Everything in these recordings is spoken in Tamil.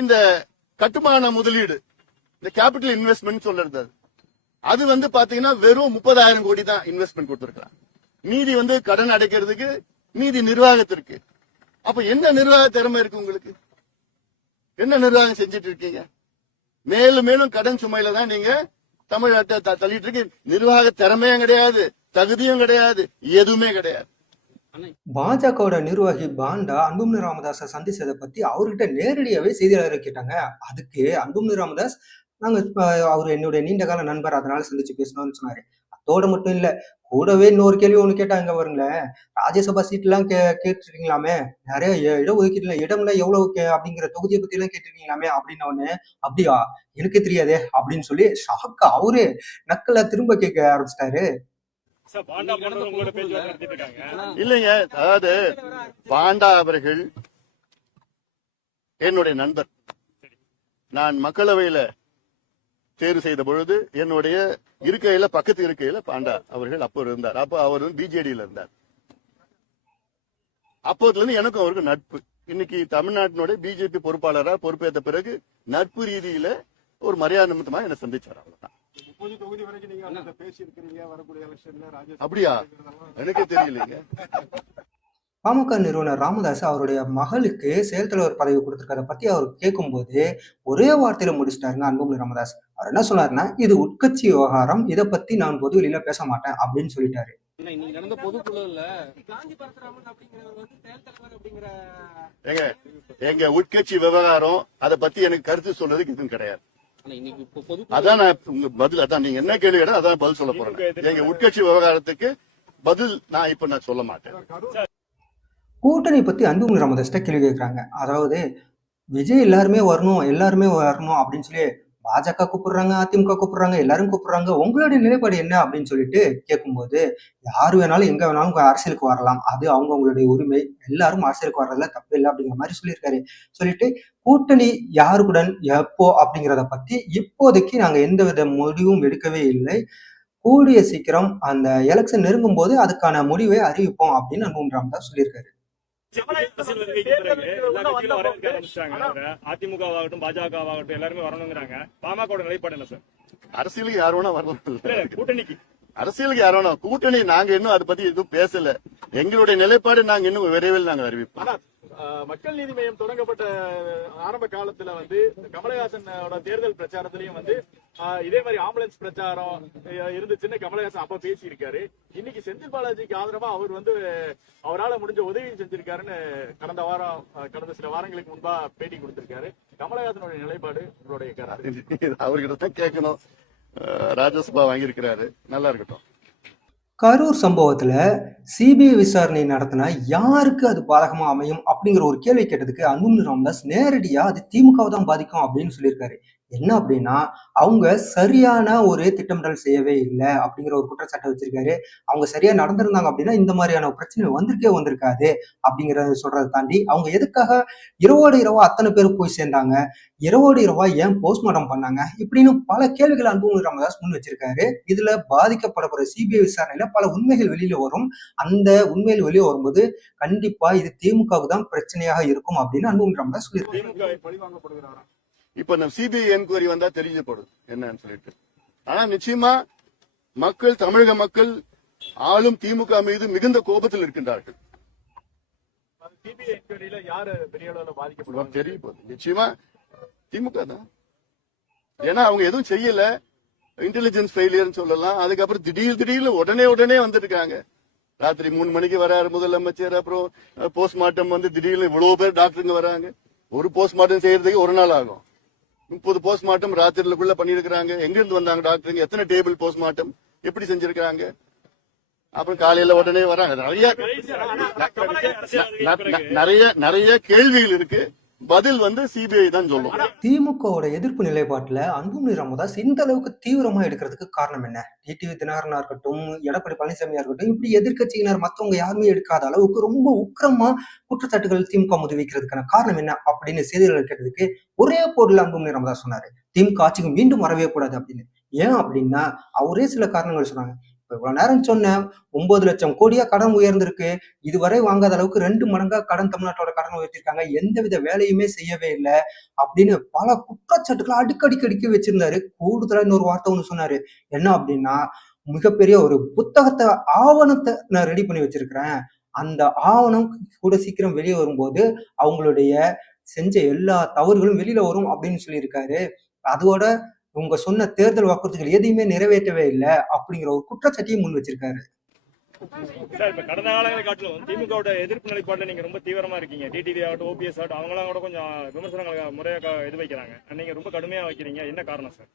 இந்த கட்டுமான முதலீடு, இந்த கேபிட்டல் இன்வெஸ்ட்மெண்ட் சொல்றது, அது பாத்தீங்கன்னா வெறும் 30,000 கோடி தான் இன்வெஸ்ட்மெண்ட் கொடுத்திருக்காங்க. மீதி கடன் அடைக்கிறதுக்கு, மீதி நிர்வாகத்திற்கு. அப்ப என்ன நிர்வாக திறமை இருக்கு உங்களுக்கு? என்ன நிர்வாகம் செஞ்சிட்டு இருக்கீங்க? மேலும் மேலும் கடன் சுமையில தான் நீங்க தமிழ்நாட்டை தள்ளிட்டு இருக்கு. நிர்வாக திறமையும் கிடையாது, தகுதியும் கிடையாது, எதுவுமே கிடையாது. பாஜகவோட நிர்வாகி பாண்டா அன்புமணி ராமதாஸை சந்திச்சதை பத்தி அவர்கிட்ட நேரடியாவே செய்தியாளர் கேட்டாங்க. அதுக்கு அன்புமணி ராமதாஸ், நாங்க அவர் என்னுடைய நீண்ட கால நண்பர், அதனால சந்திச்சு பேசணும்னு சொன்னாரு. அதோட மட்டும் இல்ல, கூடவே இன்னொரு கேள்வி ஒண்ணு கேட்டாங்க பாருங்களேன். ராஜ்யசபா சீட் எல்லாம் கேட்டிருக்கீங்களாமே, நிறைய இடஒதுக்கீடுல இடம்லாம் எவ்வளவு அப்படிங்கிற தொகுதியை பத்தி எல்லாம் கேட்டிருக்கீங்களாமே அப்படின்னு ஒண்ணு. அப்படியா, எனக்கு தெரியாதே அப்படின்னு சொல்லி ஷாக்கா அவரு நக்கலா திரும்ப கேட்க ஆரம்பிச்சிட்டாரு. இல்லைங்க, அதாவது பாண்டா அவர்கள் என்னுடைய நண்பர். நான் மக்களவையில தேர்வு செய்த பொழுது என்னுடைய இருக்கையில, பக்கத்து இருக்கையில பாண்டா அவர்கள் அப்போ இருந்தார். அப்போ அவர் பிஜேடியில இருந்தார். அப்போதுல இருந்து எனக்கும் அவருக்கு நட்பு. இன்னைக்கு தமிழ்நாட்டினுடைய பிஜேபி பொறுப்பாளரா பொறுப்பேற்ற பிறகு நட்பு ரீதியில ஒரு மரியாதை நிமித்தமா என்ன சந்திச்சார். அவ்வளவுதான். அப்படியா, எனக்கு தெரியலங்க. பாமக நிறுவனர் ராமதாஸ் அவருடைய மகளுக்கு செயல் தலைவர் பதவி கொடுத்திருக்கிறத பத்தி அவர் கேட்கும்போது ஒரே வார்த்தையில முடிச்சிட்டாருங்க அன்புமணி ராமதாஸ். அவர் என்ன சொன்னாருன்னா, இது உட்கட்சி விவகாரம், இதை பத்தி நான் பொது வெளியில பேச மாட்டேன் அப்படின்னு சொல்லிட்டாரு. எங்க உட்கட்சி விவகாரம், அதை பத்தி எனக்கு கருத்து சொல்றதுக்கு இதுவும் கிடையாது. அதான் உங்க பதில். அதான் நீங்க என்ன கேள்வி கேட்டா அதான் பதில் சொல்ல போறேன். எங்க உட்கட்சி விவகாரத்துக்கு பதில் நான் சொல்ல மாட்டேன். கூட்டணி பத்தி அன்புமணி ராமதாஸ் கேள்வி கேட்கிறாங்க. அதாவது விஜய் எல்லாருமே வரணும் அப்படின்னு சொல்லி பாஜக கூப்பிடுறாங்க, அதிமுக கூப்பிடுறாங்க, எல்லாரும் கூப்பிடுறாங்க, உங்களுடைய நிலைப்பாடு என்ன அப்படின்னு சொல்லிட்டு கேட்கும்போது, யாரு வேணாலும் எங்க வேணாலும் அரசியலுக்கு வரலாம், அது அவங்களுடைய உரிமை, எல்லாரும் அரசியலுக்கு வர்றதுல தப்பு இல்லை அப்படிங்கிற மாதிரி சொல்லியிருக்காரு. சொல்லிட்டு கூட்டணி யாருக்குடன் எப்போ அப்படிங்கிறத பத்தி இப்போதைக்கு நாங்க எந்த வித முடிவும் எடுக்கவே இல்லை, கூடிய சீக்கிரம் அந்த எலெக்ஷன் நெருங்கும் போது அதுக்கான முடிவை அறிவிப்போம் அப்படின்னு அன்புமணி ராமதாஸ் சொல்லியிருக்காரு. அதிமுகவாகட்டும் பாஜகவாகட்டும் எல்லாருமே வரணுங்கிறாங்க. பாமக நிலைப்பாடு என்ன சார்? அரசியலுக்கு யார் வேணா வரணும், கூட்டணிக்கு அரசியலுக்கு யார் வேணா. கூட்டணி நாங்க இன்னும் அதை பத்தி எதுவும் பேசல. எங்களுடைய நிலைப்பாடு நாங்க இன்னும் விரைவில் நாங்க அறிவிப்போம். மக்கள் நீதி மையம் தொடங்கப்பட்ட ஆரம்ப காலத்துல கமலஹாசனோட தேர்தல் பிரச்சாரத்திலையும் இதே மாதிரி ஆம்புலன்ஸ் பிரச்சாரம் இருந்துச்சுன்னு கமலஹாசன் அப்ப பேசியிருக்காரு. இன்னைக்கு செந்தில் பாலாஜிக்கு ஆதரவா அவர் அவரால் முடிஞ்ச உதவி செஞ்சிருக்காருன்னு கடந்த சில வாரங்களுக்கு முன்பா பேட்டி கொடுத்திருக்காரு. கமலஹாசனுடைய நிலைப்பாடு உங்களுடைய கருத்து? அவர்கிட்ட தான் கேட்கணும். ராஜ்யசபா வாங்கியிருக்கிறாரு, நல்லா இருக்கட்டும். கரூர் சம்பவத்துல சிபிஐ விசாரணை நடத்தினா யாருக்கு அது பாதகமா அமையும் அப்படிங்கிற ஒரு கேள்வி கேட்டதுக்கு அன்புமணி ராமதாஸ் நேரடியா அது திமுகவை தான் பாதிக்கும் அப்படின்னு சொல்லியிருக்காரு. என்ன அப்படின்னா, அவங்க சரியான ஒரு திட்டமிடல் செய்யவே இல்லை அப்படிங்கிற ஒரு குற்றச்சாட்டை வச்சிருக்காரு. அவங்க சரியா நடந்திருந்தாங்க அப்படின்னா இந்த மாதிரியான பிரச்சனை வந்திருக்காது அப்படிங்கறத சொல்றதை தாண்டி, அவங்க எதுக்காக இரவோடு இரவா அத்தனை பேர் போய் சேர்ந்தாங்க, இரவோடு இரவா ஏன் போஸ்ட்மார்ட்டம் பண்ணாங்க, இப்படின்னு பல கேள்விகள் அன்புமணி ராமதாஸ் முன் வச்சிருக்காரு. இதுல பாதிக்கப்படப்படுற சிபிஐ விசாரணையில பல உண்மைகள் வெளியில வரும். அந்த உண்மைகள் வெளியே வரும்போது கண்டிப்பா இது திமுகவுக்கு தான் பிரச்சனையாக இருக்கும் அப்படின்னு அன்புமணி ராமதாஸ் சொல்லியிருக்காரு. இப்ப நம்ம சிபிஐ என்கொயரி வந்தா தெரிஞ்சப்படும் என்னன்னு சொல்லிட்டு. ஆனா நிச்சயமா தமிழக மக்கள் ஆளும் திமுக மீது மிகுந்த கோபத்தில் இருக்கின்றார்கள். தெரியும் நிச்சயமா திமுக தான். ஏன்னா அவங்க எதுவும் செய்யல, இன்டெலிஜென்ஸ் ஃபெயிலியர் சொல்லலாம். அதுக்கப்புறம் திடீர்னு உடனே வந்துருக்காங்க. ராத்திரி 3 மணிக்கு வராரு முதலமைச்சர். அப்புறம் போஸ்ட்மார்ட்டம் திடீர்னு இவ்வளவு பேர் டாக்டருங்க வராங்க. ஒரு போஸ்ட்மார்ட்டம் செய்யறதுக்கு ஒரு நாள் ஆகும். 30 போஸ்ட்மார்ட்டம் ராத்திரிக்குள்ள பண்ணிருக்காங்க. எங்க இருந்து வந்தாங்க டாக்டருங்க? எத்தனை டேபிள் போஸ்ட்மார்ட்டம் எப்படி செஞ்சிருக்காங்க? அப்புறம் காலையில உடனே வராங்க. நிறைய கேள்விகள் இருக்கு. பதில் சிபிஐ தான் சொல்லும். திமுகவோட எதிர்ப்பு நிலைப்பாட்டுல அன்புமணி ராமதாஸ் இந்த அளவுக்கு தீவிரமா எடுக்கிறதுக்கு காரணம் என்ன? டிடிவி தினகரனா இருக்கட்டும், எடப்பாடி பழனிசாமியா இருக்கட்டும், இப்படி எதிர்கட்சியினர் மத்தவங்க யாருமே எடுக்காத அளவுக்கு ரொம்ப உக்கிரமா குற்றச்சாட்டுகள் திமுக முது வைக்கிறதுக்கான காரணம் என்ன அப்படின்னு செய்தியாளர் கேட்டதுக்கு ஒரே போர்ல அன்புமணி ராமதாஸ் சொன்னாரு, திமுக ஆட்சிக்கு மீண்டும் வரவே கூடாது அப்படின்னு. ஏன் அப்படின்னா அவரே சில காரணங்கள் சொன்னாங்க. இப்ப இவ்வளவு நேரம் சொன்னேன் 9 லட்சம் கோடியா கடன் உயர்ந்திருக்கு. இதுவரை வாங்காத அளவுக்கு 2 மடங்கா கடன் தமிழ்நாட்டோட கடன் உயர்த்திருக்காங்க. எந்தவித வேலையுமே செய்யவே இல்லை அப்படின்னு பல குற்றச்சாட்டுகளை அடிக்கடி வச்சிருந்தாரு. கூடுதலா இன்னொரு வார்த்தை ஒண்ணு சொன்னாரு. என்ன அப்படின்னா, மிகப்பெரிய ஒரு புத்தகத்தை ஆவணத்தை நான் ரெடி பண்ணி வச்சிருக்கிறேன். அந்த ஆவணம் கூட சீக்கிரம் வெளியே வரும்போது அவங்களுடைய செஞ்ச எல்லா தவறுகளும் வெளியில வரும் அப்படின்னு சொல்லியிருக்காரு. அதோட உங்க சொன்ன தேர்தல் வாக்குறுதிகள் எதையுமே நிறைவேற்றவே இல்லை அப்படிங்கிற ஒரு குற்றச்சாட்டையும் முன் வச்சிருக்காரு. சார், இப்ப கடந்த காலங்களை காட்டிலும் திமுகவோட எதிர்ப்பு நிலைப்பாடுல நீங்க ரொம்ப தீவிரமா இருக்கீங்க. டிடிவி ஆகட்டும், ஓபிஎஸ் ஆகட்டும், அவங்களாம் கூட கொஞ்சம் விமர்சனங்களை முறையாக இது வைக்கிறாங்க. நீங்க ரொம்ப கடுமையா வைக்கிறீங்க. என்ன காரணம் சார்?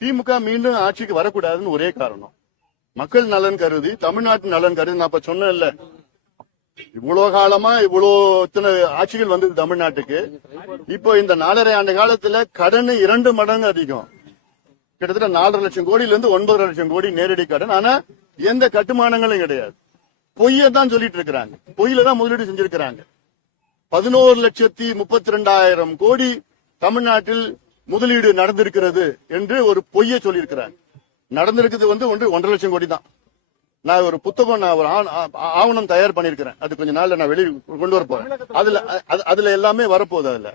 திமுக மீண்டும் ஆட்சிக்கு வரக்கூடாதுன்னு ஒரே காரணம். மக்கள் நலன் கருதி, தமிழ்நாட்டு நலன் கருதி. நான் இப்ப சொன்னேன்ல, இவ்வளவு காலமா இத்தனை ஆட்சிகள் வந்தது தமிழ்நாட்டுக்கு. இப்போ இந்த 4.5 ஆண்டு காலத்துல கடன் 2 மடங்கு அதிகம். கிட்டத்தட்ட 4.5 லட்சம் கோடியில இருந்து 9.5 லட்சம் கோடி நேரடி கடன். ஆனா எந்த கட்டுமானங்களும் கிடையாது. பொய்யை தான் சொல்லிட்டு இருக்கிறாங்க. பொய்யில தான் முதலீடு செஞ்சிருக்கிறாங்க. 11,32,000 கோடி தமிழ்நாட்டில் முதலீடு நடந்திருக்கிறது என்று ஒரு பொய்யை சொல்லியிருக்கிறாங்க. நடந்திருக்கிறது 1.5 லட்சம் கோடி தான். நான் ஒரு புத்தகம், நான் ஒரு ஆவணம் தயார் பண்ணிருக்கிறேன். அது கொஞ்ச நாள்ல நான் வெளியே கொண்டு வர போறேன். அதுல எல்லாமே வரப்போகுது. அதுல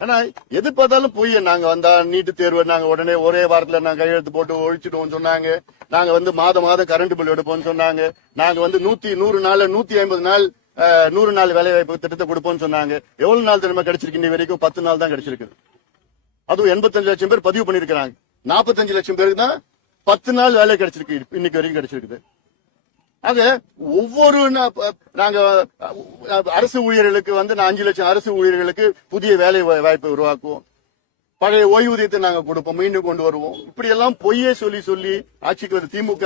ஆனா எது பார்த்தாலும் பொய்ய. நாங்க வந்தா நீட்டு தேர்வு நாங்க உடனே ஒரே வாரத்துல நாங்க கையெழுத்து போட்டு ஒழிச்சிடுவோம் சொன்னாங்க. நாங்க மாதம் கரண்ட் பில் எடுப்போம்னு சொன்னாங்க. நாங்க 100 நாள் 150 நாள் 100 நாள் வேலை வாய்ப்பு திட்டத்தை கொடுப்போம்னு சொன்னாங்க. எவ்வளவு நாள் திரும்ப கிடைச்சிருக்கு? இன்னி வரைக்கும் 10 நாள் தான் கிடைச்சிருக்கு. அதுவும் 85 லட்சம் பேர் பதிவு பண்ணிருக்காங்க. 45 லட்சம் பேருக்கு தான் 10 நாள் வேலை கிடைச்சிருக்கு. இன்னைக்கு வரைக்கும் கிடைச்சிருக்குது. ஆக ஒவ்வொரு நாங்க அரசு ஊழியர்களுக்கு 5 லட்சம் அரசு ஊழியர்களுக்கு புதிய வேலை வாய்ப்பை உருவாக்குவோம். பழைய ஓய்வூதியத்தை நாங்க கொடுப்போம், மீண்டும் கொண்டு வருவோம். இப்படி எல்லாம் பொய்யே சொல்லி ஆட்சிக்கு வர திமுக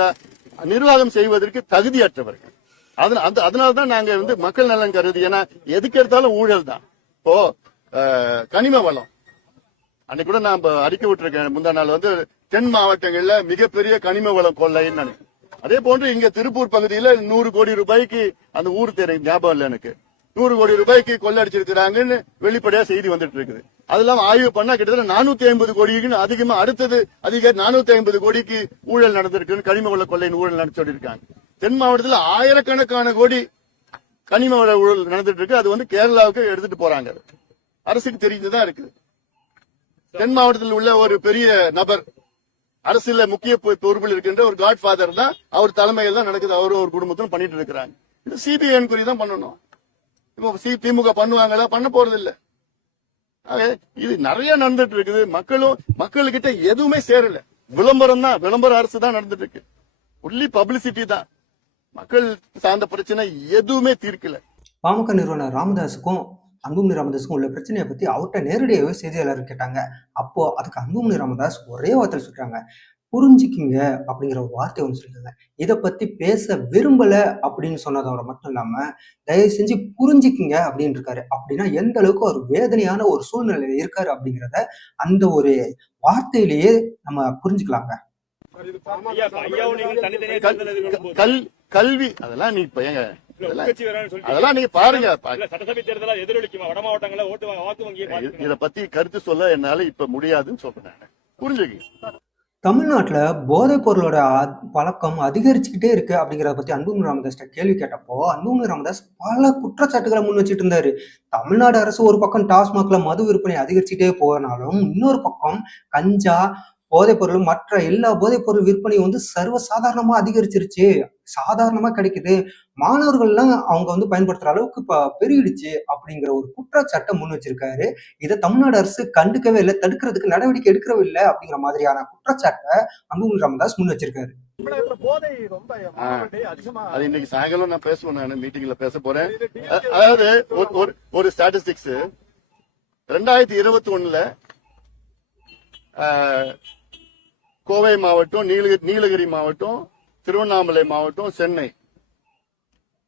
நிர்வாகம் செய்வதற்கு தகுதியற்றவர்கள். அதனாலதான் நாங்க மக்கள் நலன் கருதி. ஏன்னா எதுக்கு எடுத்தாலும் ஊழல் தான். இப்போ கனிம வளம் அன்னைக்கு கூட நான் அறிக்கை விட்டுருக்கேன். முந்தா நாள் தென் மாவட்டங்கள்ல மிகப்பெரிய கனிம வளம் கொள்ளைன்னு நினைக்கிறேன். அதே போன்று இங்க திருப்பூர் பகுதியில 100 கோடி ரூபாய்க்கு, அந்த ஊர் தெரியும் ஞாபகம் இல்ல எனக்கு, 100 கோடி ரூபாய்க்கு கொள்ளடிச்சிருக்கிறாங்கன்னு வெளிப்படையா செய்தி வந்துட்டு இருக்குது. அதெல்லாம் ஆய்வு பண்ணா கிட்டத்தட்ட 450 கோடிக்கு அதிகமா, அடுத்தது அதிக 450 கோடிக்கு ஊழல் நடந்திருக்கு. கனிம வள கொள்ளையின் ஊழல் நடத்தி சொல்லியிருக்காங்க. தென் மாவட்டத்தில் ஆயிரக்கணக்கான கோடி கனிம வள ஊழல் நடந்துட்டு இருக்கு. அது கேரளாவுக்கு எடுத்துட்டு போறாங்க. அரசுக்கு தெரிஞ்சுதான் இருக்குது. தென் மாவட்டத்தில் உள்ள ஒரு பெரிய நபர், அரசியல முக்கிய பொறுப்பில் இருக்கின்ற ஒரு காட்ஃபாதர் தான், அவர் தலைமையில் தான் நடக்குது. அவரும் ஒரு குடும்பத்திலும் பண்ணிட்டு இருக்கிறாங்க. இது சிபிஐ என்கொயரி தான் பண்ணணும். இப்போ திமுக பண்ணுவாங்களா? பண்ண போறது இல்ல. இது நிறைய நடந்துட்டு இருக்குது. மக்கள்கிட்ட எதுவுமே சேரல. விளம்பரம் தான், விளம்பர அரசு தான் நடந்துட்டு இருக்கு. ஒன்லி பப்ளிசிட்டி தான். மக்கள் சார்ந்த பிரச்சனை எதுவுமே தீர்க்கல. பாமக நிறுவனர் ராமதாஸுக்கும் அன்புமணி ராமதாஸுக்கும் உள்ள பிரச்சனையை பத்தி அவர்கிட்ட நேரடியாகவே செய்தியாளர் கேட்டாங்க. அப்போ அதுக்கு அன்புமணி ராமதாஸ் ஒரே வார்த்தையில் சொல்றாங்க, புரிஞ்சுக்குங்க அப்படிங்கிற ஒரு வார்த்தை ஒன்று சொல்லிருக்காங்க. இதை பத்தி பேச விரும்பல அப்படின்னு சொன்னதோட மட்டும் இல்லாம தயவு செஞ்சு புரிஞ்சுக்குங்க அப்படின்னு இருக்காரு. அப்படின்னா எந்த அளவுக்கு ஒரு வேதனையான ஒரு சூழ்நிலையில இருக்காரு அப்படிங்கிறத அந்த ஒரு வார்த்தையிலேயே நம்ம புரிஞ்சுக்கலாங்க. கல்வி அதெல்லாம் நீ இப்ப ஏங்க அதெல்லாம் நீங்க பாருங்க. சட்டசபை தேர்தலா எதிரொலிக்குமா? வட மாவட்டங்கள வாக்கு வங்கியை இத பத்தி கருத்து சொல்ல என்னால இப்ப முடியாதுன்னு சொல்றேன். புரிஞ்சுக்க. தமிழ்நாட்டுல போதைப் பொருளோட பழக்கம் அதிகரிச்சுக்கிட்டே இருக்கு அப்படிங்கிறத பத்தி அன்புமணி ராமதாஸ் கேள்வி கேட்டப்போ அன்புமணி ராமதாஸ் பல குற்றச்சாட்டுகளை முன் வச்சுட்டு இருந்தாரு. தமிழ்நாடு அரசு ஒரு பக்கம் டாஸ்மாக்ல மது விற்பனை அதிகரிச்சுட்டே போனாலும் இன்னொரு பக்கம் கஞ்சா, போதைப் பொருள், மற்ற எல்லா போதைப் பொருள் விற்பனையும் சர்வசாதாரணமா அதிகரிச்சிருச்சு. சாதாரணமா கிடைக்குது. மாணவர்கள்லாம் அவங்க பயன்படுத்துற அளவுக்கு இப்ப பெருகிடுச்சு அப்படிங்கிற ஒரு குற்றச்சாட்டை முன் வச்சிருக்காரு. இதை தமிழ்நாடு அரசு கண்டுக்கவே இல்லை, தடுக்கிறதுக்கு நடவடிக்கை எடுக்கவே இல்லை அப்படிங்கிற மாதிரியான குற்றச்சாட்டை அன்புமணி ராமதாஸ் முன் வச்சிருக்காரு. அது இன்னைக்கு சாயங்காலம் நான் பேசுவேன். நான் மீட்டிங்ல பேச போறேன். அதாவது ஒரு ஸ்டாட்டிஸ்டிக்ஸ் 2021 கோவை மாவட்டம், நீலகிரி மாவட்டம், திருவண்ணாமலை மாவட்டம், சென்னை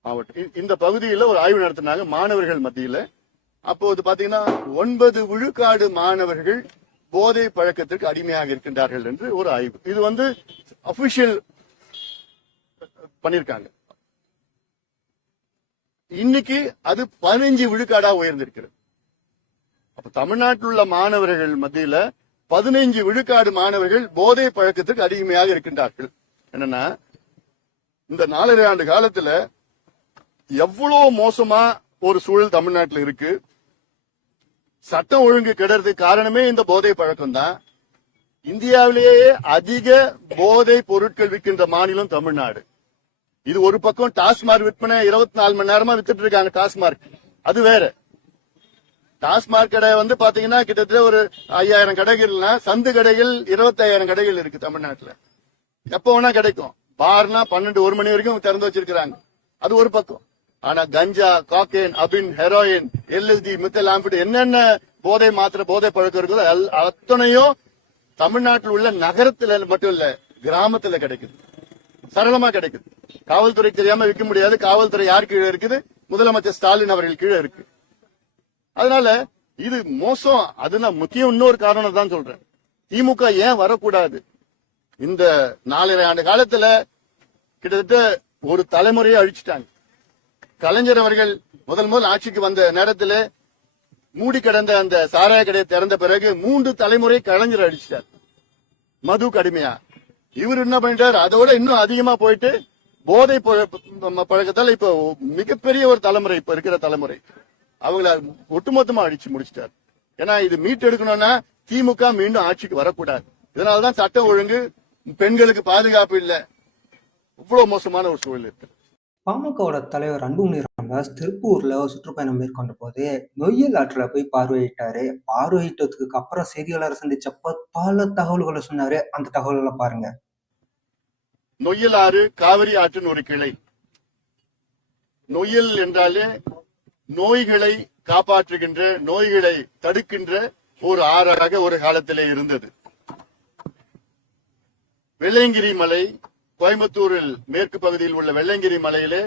மாவட்டம், இந்த பகுதியில் ஒரு ஆய்வு நடத்தினாங்க மாணவர்கள் மத்தியில. அப்போது பாத்தீங்கன்னா 9 விழுக்காடு மாணவர்கள் போதை பழக்கத்திற்கு அடிமையாக இருக்கின்றார்கள் என்று ஒரு ஆய்வு. இது அபிஷியல் பண்ணிருக்காங்க. இன்னைக்கு அது 15 விழுக்காடா உயர்ந்திருக்கிறது. அப்ப தமிழ்நாட்டில் உள்ள மாணவர்கள் மத்தியில 15 விழுக்காடு மாணவர்கள் போதை பழக்கத்திற்கு அடிமையாக இருக்கின்றார்கள். என்னன்னா இந்த 4.5 ஆண்டு காலத்துல எவ்வளவு மோசமா ஒரு சூழல் தமிழ்நாட்டில் இருக்கு. சட்டம் ஒழுங்கு கெடுறதுக்கு காரணமே இந்த போதை பழக்கம் தான். இந்தியாவிலேயே அதிக போதை பொருட்கள் விற்கின்ற மாநிலம் தமிழ்நாடு. இது ஒரு பக்கம் டாஸ்மார்க் விற்பனை 24 மணி நேரமா வித்துட்டு இருக்காங்க. டாஸ்மார்க் அது வேற. டாஸ்மார்க் கடை பாத்தீங்கன்னா கிட்டத்தட்ட ஒரு 5000 கடைகள்னா சந்து கடைகள் 25,000 கடைகள் இருக்கு தமிழ்நாட்டுல. எப்ப வேணா கிடைக்கும். பார்னா 12-1 மணி வரைக்கும் திறந்து வச்சிருக்காங்க. அது ஒரு பக்கம். ஆனா கஞ்சா, காக்கைன், அபின், ஹெரோயின், LSD, மித்தலாம்பிட் என்னென்ன போதை மாத்திரை போதை பழக்கம் இருக்குதோ அத்தனையும் தமிழ்நாட்டில் உள்ள நகரத்துல மட்டும் இல்ல, கிராமத்துல கிடைக்குது. சரளமா கிடைக்குது. காவல்துறை தெரியாம விற்க முடியாது. காவல்துறை யார் கீழே இருக்குது? முதலமைச்சர் ஸ்டாலின் அவர்கள் கீழே இருக்கு. அதனால இது மோசம். அதுனா முக்கியம். இன்னொரு காரணம் தான் சொல்றேன். திமுக ஏன் வரக்கூடாது? இந்த 4.5 ஆண்டு காலத்துல கிட்டத்தட்ட ஒரு தலைமுறையை அழிச்சிட்டாங்க. கலைஞர் அவர்கள் முதல் ஆட்சிக்கு வந்த நேரத்துல மூடி கிடந்த அந்த சாராய கடையை திறந்த பிறகு 3 தலைமுறை கலைஞர் அழிச்சிட்டார். மது கடுமையா. இவர் என்ன பண்ணிட்டார்? அதோட இன்னும் அதிகமா போயிட்டு போதை பழக்கத்தால் இப்ப மிகப்பெரிய ஒரு தலைமுறை, இப்ப இருக்கிற தலைமுறை அவங்கள ஒட்டுமொத்தமா அழிச்சு முடிச்சிட்டார். ஏன்னா இது மீட்டெடுக்கணும்னா திமுக மீண்டும் ஆட்சிக்கு வரக்கூடாது. இதனாலதான் சட்டம் ஒழுங்கு, பெண்களுக்கு பாதுகாப்பு இல்ல, இவ்வளவு மோசமான ஒரு சூழல் இருக்கு. பாமகவோட தலைவர் அன்புமணி ராமதாஸ் திருப்பூர்ல ஒரு சுற்றுப்பயணம் மேற்கொண்ட போது நொய்யல் ஆற்றுல போய் பார்வையிட்டாரு. பார்வையிட்டதுக்கு அப்புறம் செய்தியாளரை சந்திச்சப்ப பல தகவல்களை சொன்னாரு. அந்த தகவல்களை பாருங்க. நொய்யல் ஆறு காவிரி ஆற்றின் ஒரு கிளை. நொய்யல் என்றாலே நோய்களை காப்பாற்றுகின்ற, நோய்களை தடுக்கின்ற ஒரு ஆறாக ஒரு காலத்திலே இருந்தது. வெள்ளையங்கிரி மலை, கோயம்புத்தூரில் மேற்கு பகுதியில் உள்ள வெள்ளையங்கிரி மலையிலே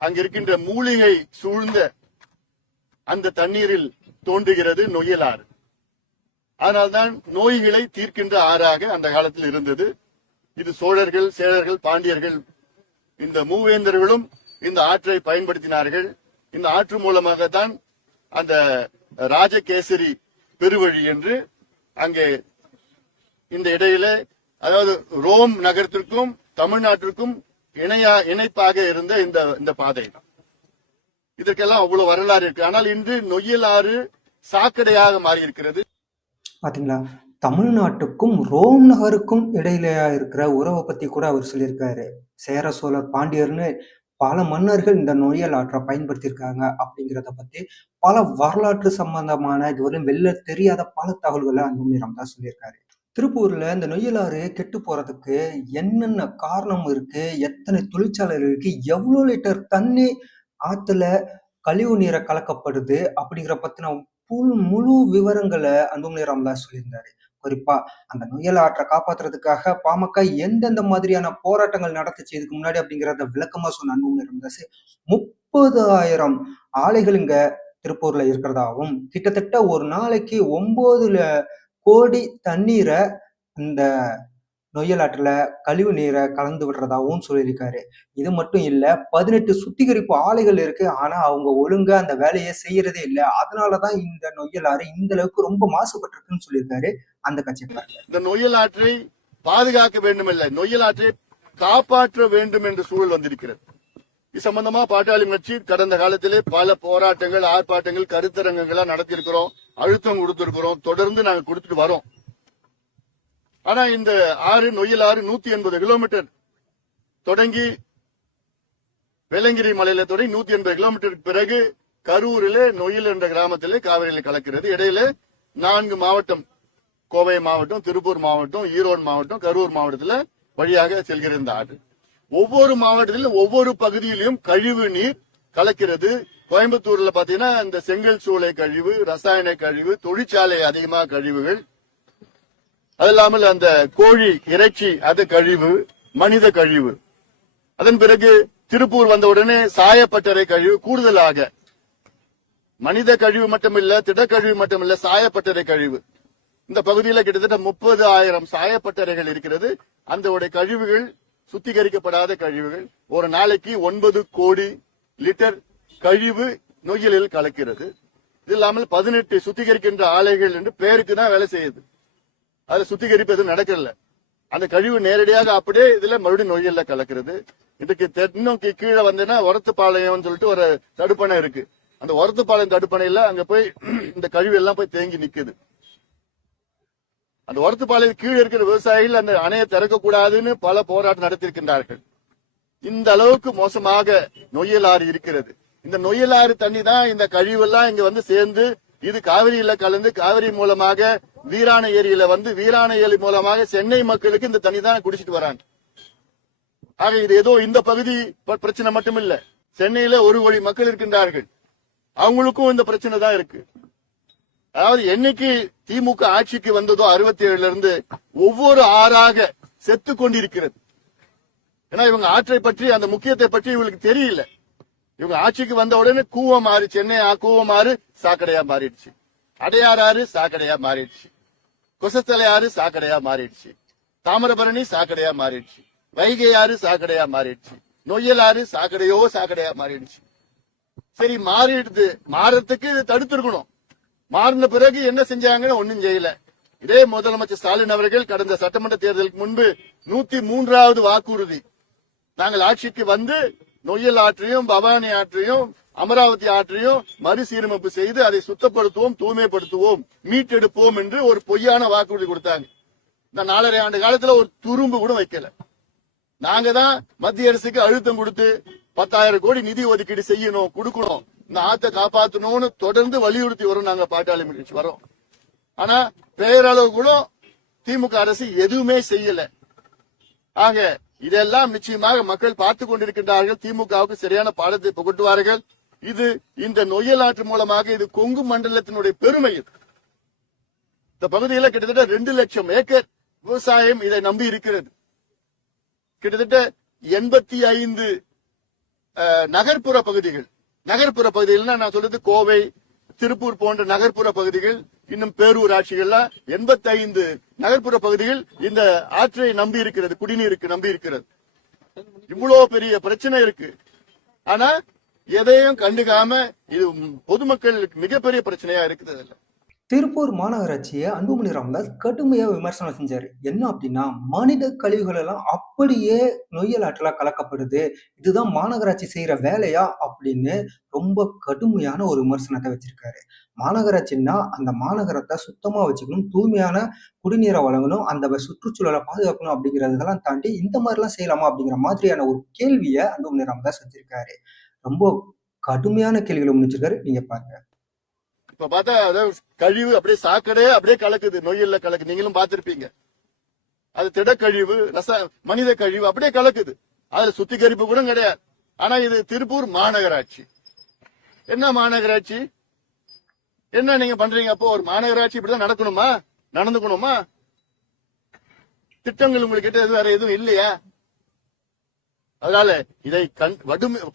அங்கிருக்கின்ற மூலிகை சூழ்ந்த அந்த தண்ணீரில் தோன்றுகிறது நொய்யல் ஆறு. அதனால்தான் நோய்களை தீர்க்கின்ற ஆறாக அந்த காலத்தில் இருந்தது. இது சோழர்கள், சேழர்கள், பாண்டியர்கள் இந்த மூவேந்தர்களும் இந்த ஆற்றை பயன்படுத்தினார்கள். இந்த ஆற்று மூலமாகத்தான் அந்த ராஜகேசரி பெருவழி என்று அங்கே இந்த இடையிலே, அதாவது ரோம் நகரத்திற்கும் தமிழ்நாட்டிற்கும் இணைப்பாக இருந்த இந்த பாதை. இதற்கெல்லாம் அவ்வளவு வரலாறு இருக்கு. ஆனால் இன்று நொய்யல் ஆறு சாக்கடையாக மாறி இருக்கிறது. பாத்தீங்களா? தமிழ்நாட்டுக்கும் ரோம் நகருக்கும் இடையில இருக்கிற உறவை பத்தி கூட அவர் சொல்லியிருக்காரு. சேர சோழர் பாண்டியர்னு பல மன்னர்கள் இந்த நொய்யல் ஆற்றை பயன்படுத்தியிருக்காங்க அப்படிங்கிறத பத்தி பல வரலாற்று சம்பந்தமான இதுவரையும் வெளில தெரியாத பல தகவல்களை அன்புமணி ராமதாஸ் சொல்லியிருக்காரு. திருப்பூர்ல இந்த நொய்யல் ஆறு கெட்டு போறதுக்கு என்னென்ன காரணம் இருக்கு, எத்தனை தொழிற்சாலைகள் இருக்கு, எவ்வளவு லிட்டர் தண்ணி ஆத்துல கழிவு நீரை கலக்கப்படுது அப்படிங்கிற பத்தின முழு விவரங்களை அன்புமணி ராமதாஸ் சொல்லியிருந்தாரு. குறிப்பா அந்த நொய்யல் ஆற்றை காப்பாத்துறதுக்காக பாமக எந்தெந்த மாதிரியான போராட்டங்கள் நடத்துச்சு இதுக்கு முன்னாடி அப்படிங்கிறத விளக்கமா சொன்ன அன்புமணி ராமதாஸ் 30,000 ஆலைகள் இங்க திருப்பூர்ல இருக்கிறதாவும், கிட்டத்தட்ட ஒரு நாளைக்கு 9 கோடி தண்ணீரை இந்த நொய்யல் ஆற்றுல கழிவு நீரை கலந்து விடுறதாவும் சொல்லியிருக்காரு. இது மட்டும் இல்ல, 18 சுத்திகரிப்பு ஆலைகள் இருக்கு. ஆனா அவங்க ஒழுங்கா அந்த வேலையை செய்யறதே இல்லை. அதனாலதான் இந்த நொய்யல் ஆறு இந்த அளவுக்கு ரொம்ப மாசுபட்டிருக்குன்னு சொல்லியிருக்காரு. அந்த கட்சி பாருங்க. இந்த நொய்யல் ஆற்றை பாதுகாக்க வேண்டும் இல்லை, நொய்யல் ஆற்றை காப்பாற்ற வேண்டும் என்ற சூழல் வந்திருக்கிறது. இது சம்பந்தமா பாட்டாளி கட்சி கடந்த காலத்திலே பல போராட்டங்கள், ஆர்ப்பாட்டங்கள், கருத்தரங்கங்களா நடத்தியிருக்கிறோம், அழுத்தம் கொடுத்திருக்கிறோம், தொடர்ந்து நாங்க கொடுத்துட்டு வரோம். ஆனா இந்த ஆறு, நொய்யல் ஆறு 180 கிலோமீட்டர் தொடங்கி வெள்ளங்கிரி மலையில தொடங்கி 180 கிலோமீட்டருக்கு பிறகு கரூரிலே நொய்யல் என்ற கிராமத்திலே காவிரியில கலக்கிறது. இடையில 4 மாவட்டம், கோவை மாவட்டம், திருப்பூர் மாவட்டம், ஈரோடு மாவட்டம், கரூர் மாவட்டத்துல வழியாக செல்கிற இந்த ஆறு ஒவ்வொரு மாவட்டத்திலும் ஒவ்வொரு பகுதியிலும் கழிவு நீர் கலக்கிறது. கோயம்புத்தூர்ல பாத்தீங்கன்னா இந்த செங்கல் சூளை கழிவு, ரசாயன கழிவு, தொழிற்சாலை அதிகமாக கழிவுகள், அது இல்லாமல் அந்த கோழி இறைச்சி அது கழிவு, மனித கழிவு. அதன் பிறகு திருப்பூர் வந்த உடனே சாயப்பட்டறை கழிவு கூடுதலாக, மனித கழிவு மட்டுமில்ல, திடக்கழிவு மட்டுமில்ல, சாயப்பட்டறை கழிவு. இந்த பகுதியில் கிட்டத்தட்ட 30,000 சாயப்பட்டறைகள் இருக்கிறது. அந்த கழிவுகள் சுத்திகரிக்கப்படாத கழிவுகள். ஒரு நாளைக்கு 9 கோடி லிட்டர் கழிவு நொய்யலில் கலக்கிறது. இது இல்லாமல் 18 சுத்திகரிக்கின்ற ஆலைகள் என்று பேருக்கு தான் வேலை செய்யுது. அதுல சுத்திகரிப்பு எதுவும் நடக்கல. அந்த கழிவு நேரடியாக அப்படியே இதுல மறுபடியும் நொய்யல்ல கலக்கிறது. இதுக்கு இன்னும் கீழே வந்தேன்னா ஒரத்துப்பாளையம் சொல்லிட்டு ஒரு தடுப்பணை இருக்கு. அந்த ஒரத்துப்பாளையம் தடுப்பணையில அங்க போய் இந்த கழிவு எல்லாம் போய் தேங்கி நிக்குது. அந்த ஒரத்துப்பாளையம் கீழே இருக்கிற விவசாயிகள் அந்த அணையை திறக்கக்கூடாதுன்னு பல போராட்டம் நடத்தியிருக்கின்றார்கள். இந்த அளவுக்கு மோசமாக நொய்யல் ஆறு இருக்கிறது. இந்த நொய்யல் ஆறு தண்ணி தான் இந்த கழிவெல்லாம் இங்க வந்து சேர்ந்து இது காவிரியில கலந்து காவிரி மூலமாக வீராண ஏரியில வந்து வீராண ஏரி மூலமாக சென்னை மக்களுக்கு இந்த தண்ணி தான் குடிச்சிட்டு வராங்க. ஆக இது ஏதோ இந்த பகுதி பிரச்சனை மட்டும் இல்ல, சென்னையில 1 கோடி மக்கள் இருக்கின்றார்கள், அவங்களுக்கும் இந்த பிரச்சனை தான் இருக்கு. அதாவது என்னைக்கு திமுக ஆட்சிக்கு வந்ததோ 67 இருந்து ஒவ்வொரு ஆறாக செத்து கொண்டிருக்கிறது. ஏன்னா இவங்க ஆற்றை பற்றி அந்த முக்கியத்தை பற்றி இவங்களுக்கு தெரியல. இவங்க ஆட்சிக்கு வந்த உடனே கூவம் ஆறு, சென்னை கூவம் ஆறு சாக்கடையா மாறிடுச்சு, அடையாறு ஆறு சாக்கடையா மாறிடுச்சு, கொசத்தலை ஆறு சாக்கடையா மாறிடுச்சு, தாமிரபரணி சாக்கடையா மாறிடுச்சு, வைகை ஆறு சாக்கடையா மாறிடுச்சு, நொய்யல் ஆறு சாக்கடையா மாறிடுச்சு. சரி மாறிடுது, மாறத்துக்கு தடுத்திருக்கணும். மாறின பிறகு என்ன செஞ்சாங்கன்னு ஒன்னும் செய்யல. இதே முதலமைச்சர் ஸ்டாலின் அவர்கள் கடந்த சட்டமன்ற தேர்தலுக்கு முன்பு 103வது வாக்குறுதி, நாங்கள் ஆட்சிக்கு வந்து நொய்யல் ஆற்றையும் பவானி ஆற்றையும் அமராவதி ஆற்றையும் மறுசீரமைப்பு செய்து அதை சுத்தப்படுத்துவோம், தூய்மைப்படுத்துவோம், மீட்டெடுப்போம் என்று ஒரு பொய்யான வாக்குறுதி கொடுத்தாங்க. இந்த 4.5 ஆண்டு காலத்துல ஒரு துரும்பு கூட வைக்கல. நாங்க தான் மத்திய அரசுக்கு அழுத்தம் கொடுத்து 10,000 கோடி நிதி ஒதுக்கீடு செய்யணும், கொடுக்கணும், இந்த ஆத்தை காப்பாற்றணும்னு தொடர்ந்து வலியுறுத்தி வரும். நாங்க பாட்டாளி முயற்சி வரோம். ஆனா பெயரளவு கூட திமுக அரசு எதுவுமே செய்யல. ஆக இதெல்லாம் நிச்சயமாக மக்கள் பார்த்து கொண்டிருக்கின்றார்கள். திமுகவுக்கு சரியான பாடத்தை புகட்டுவார்கள். இது இந்த நொய்யல் ஆற்று மூலமாக இது கொங்கு மண்டலத்தினுடைய பெருமை. இந்த பகுதியில் கிட்டத்தட்ட 2 லட்சம் ஏக்கர் விவசாயம் இதை நம்பி இருக்கிறது. கிட்டத்தட்ட 85 நகர்ப்புற பகுதிகள், நகர்ப்புற பகுதிகள் நான் சொல்றது கோவை, திருப்பூர் போன்ற நகர்ப்புற பகுதிகள், இன்னும் பேரூராட்சிகள்ல 85 நகர்ப்புற பகுதிகள் இந்த ஆற்றை நம்பி இருக்கிறது, குடிநீருக்கு நம்பி இருக்கிறது. இவ்வளவு பெரிய பிரச்சனை இருக்கு. ஆனா எதையும் கண்டுக்காம இது பொதுமக்களுக்கு மிகப்பெரிய பிரச்சனையா இருக்குது. திருப்பூர் மாநகராட்சியை அன்புமணி ராமதாஸ் கடுமையா விமர்சனம் செஞ்சாரு. என்ன அப்படின்னா, மனித கழிவுகள் எல்லாம் அப்படியே நொய்யல் ஆற்றலா கலக்கப்படுது, இதுதான் மாநகராட்சி செய்யற வேலையா அப்படின்னு ரொம்ப கடுமையான ஒரு விமர்சனத்தை வச்சிருக்காரு. மாநகராட்சின்னா அந்த மாநகரத்தை சுத்தமா வச்சுக்கணும், தூய்மையான குடிநீரை வழங்கணும், அந்த சுற்றுச்சூழலை பாதுகாக்கணும் அப்படிங்கறதெல்லாம் தாண்டி இந்த மாதிரி எல்லாம் செய்யலாமா அப்படிங்கிற மாதிரியான ஒரு கேள்வியை அன்புமணி ராமதாஸ் வச்சிருக்காரு. ரொம்ப கடுமையான கேள்விகளை முன்னிச்சிருக்காரு. நீங்க பாருங்க. இப்ப பார்த்தா கழிவு அப்படியே சாக்கடையே அப்படியே கலக்குது, நொய்யல்ல கலக்கு. நீங்களும் பார்த்திருப்பீங்க. அது திடக்கழிவு, மனித கழிவு அப்படியே கலக்குது. அதுல சுத்திகரிப்பு கூட கிடையாது. ஆனா இது திருப்பூர் மாநகராட்சி. என்ன மாநகராட்சி என்ன நீங்க பண்றீங்க? அப்போ ஒரு மாநகராட்சி இப்படிதான் நடக்கணுமா, நடந்துக்கணுமா? திட்டங்கள் உங்ககிட்ட வேற எதுவும் இல்லையா? அதனால இதை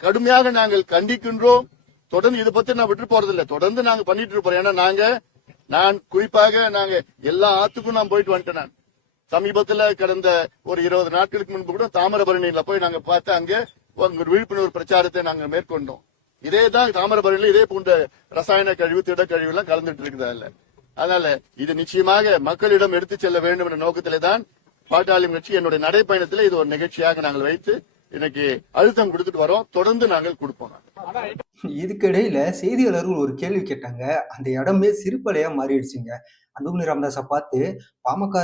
கடுமையாக நாங்கள் கண்டிக்கின்றோம். தொடர்ந்து இதை பத்தி நான் விட்டு போறது இல்லை, தொடர்ந்து நாங்க பண்ணிட்டு இருப்போம். ஏன்னா நான் குறிப்பாக நாங்க எல்லா ஆத்துக்கும் நான் போயிட்டு வந்துட்டேன். நான் சமீபத்துல கடந்த ஒரு 20 நாட்களுக்கு முன்பு கூட தாமிரபரணியில போய் நாங்க பார்த்து அங்க ஒரு விழிப்புணர்வு பிரச்சாரத்தை நாங்க மேற்கொண்டோம். இதேதான் தாமிரபரணியில இதே போன்ற ரசாயன கழிவு, திடக்கழிவு எல்லாம் கலந்துட்டு இருக்குதா. அதனால இது நிச்சயமாக மக்களிடம் எடுத்து செல்ல வேண்டும் என்ற நோக்கத்திலே தான் பாட்டாளி கட்சி என்னுடைய நடைப்பயணத்தில் இது ஒரு நிகழ்ச்சியாக நாங்கள் வைத்து இன்னைக்கு அழுத்தம் கொடுத்துட்டு வரோம். தொடர்ந்து நாங்கள் கொடுப்போம். இதுக்கிடையில செய்தியாளர்கள் ஒரு கேள்வி கேட்டாங்க. அந்த இடமே சிறுபலையா மாறிடுச்சுங்க. அன்புமணி ராமதாஸை பார்த்து பாமக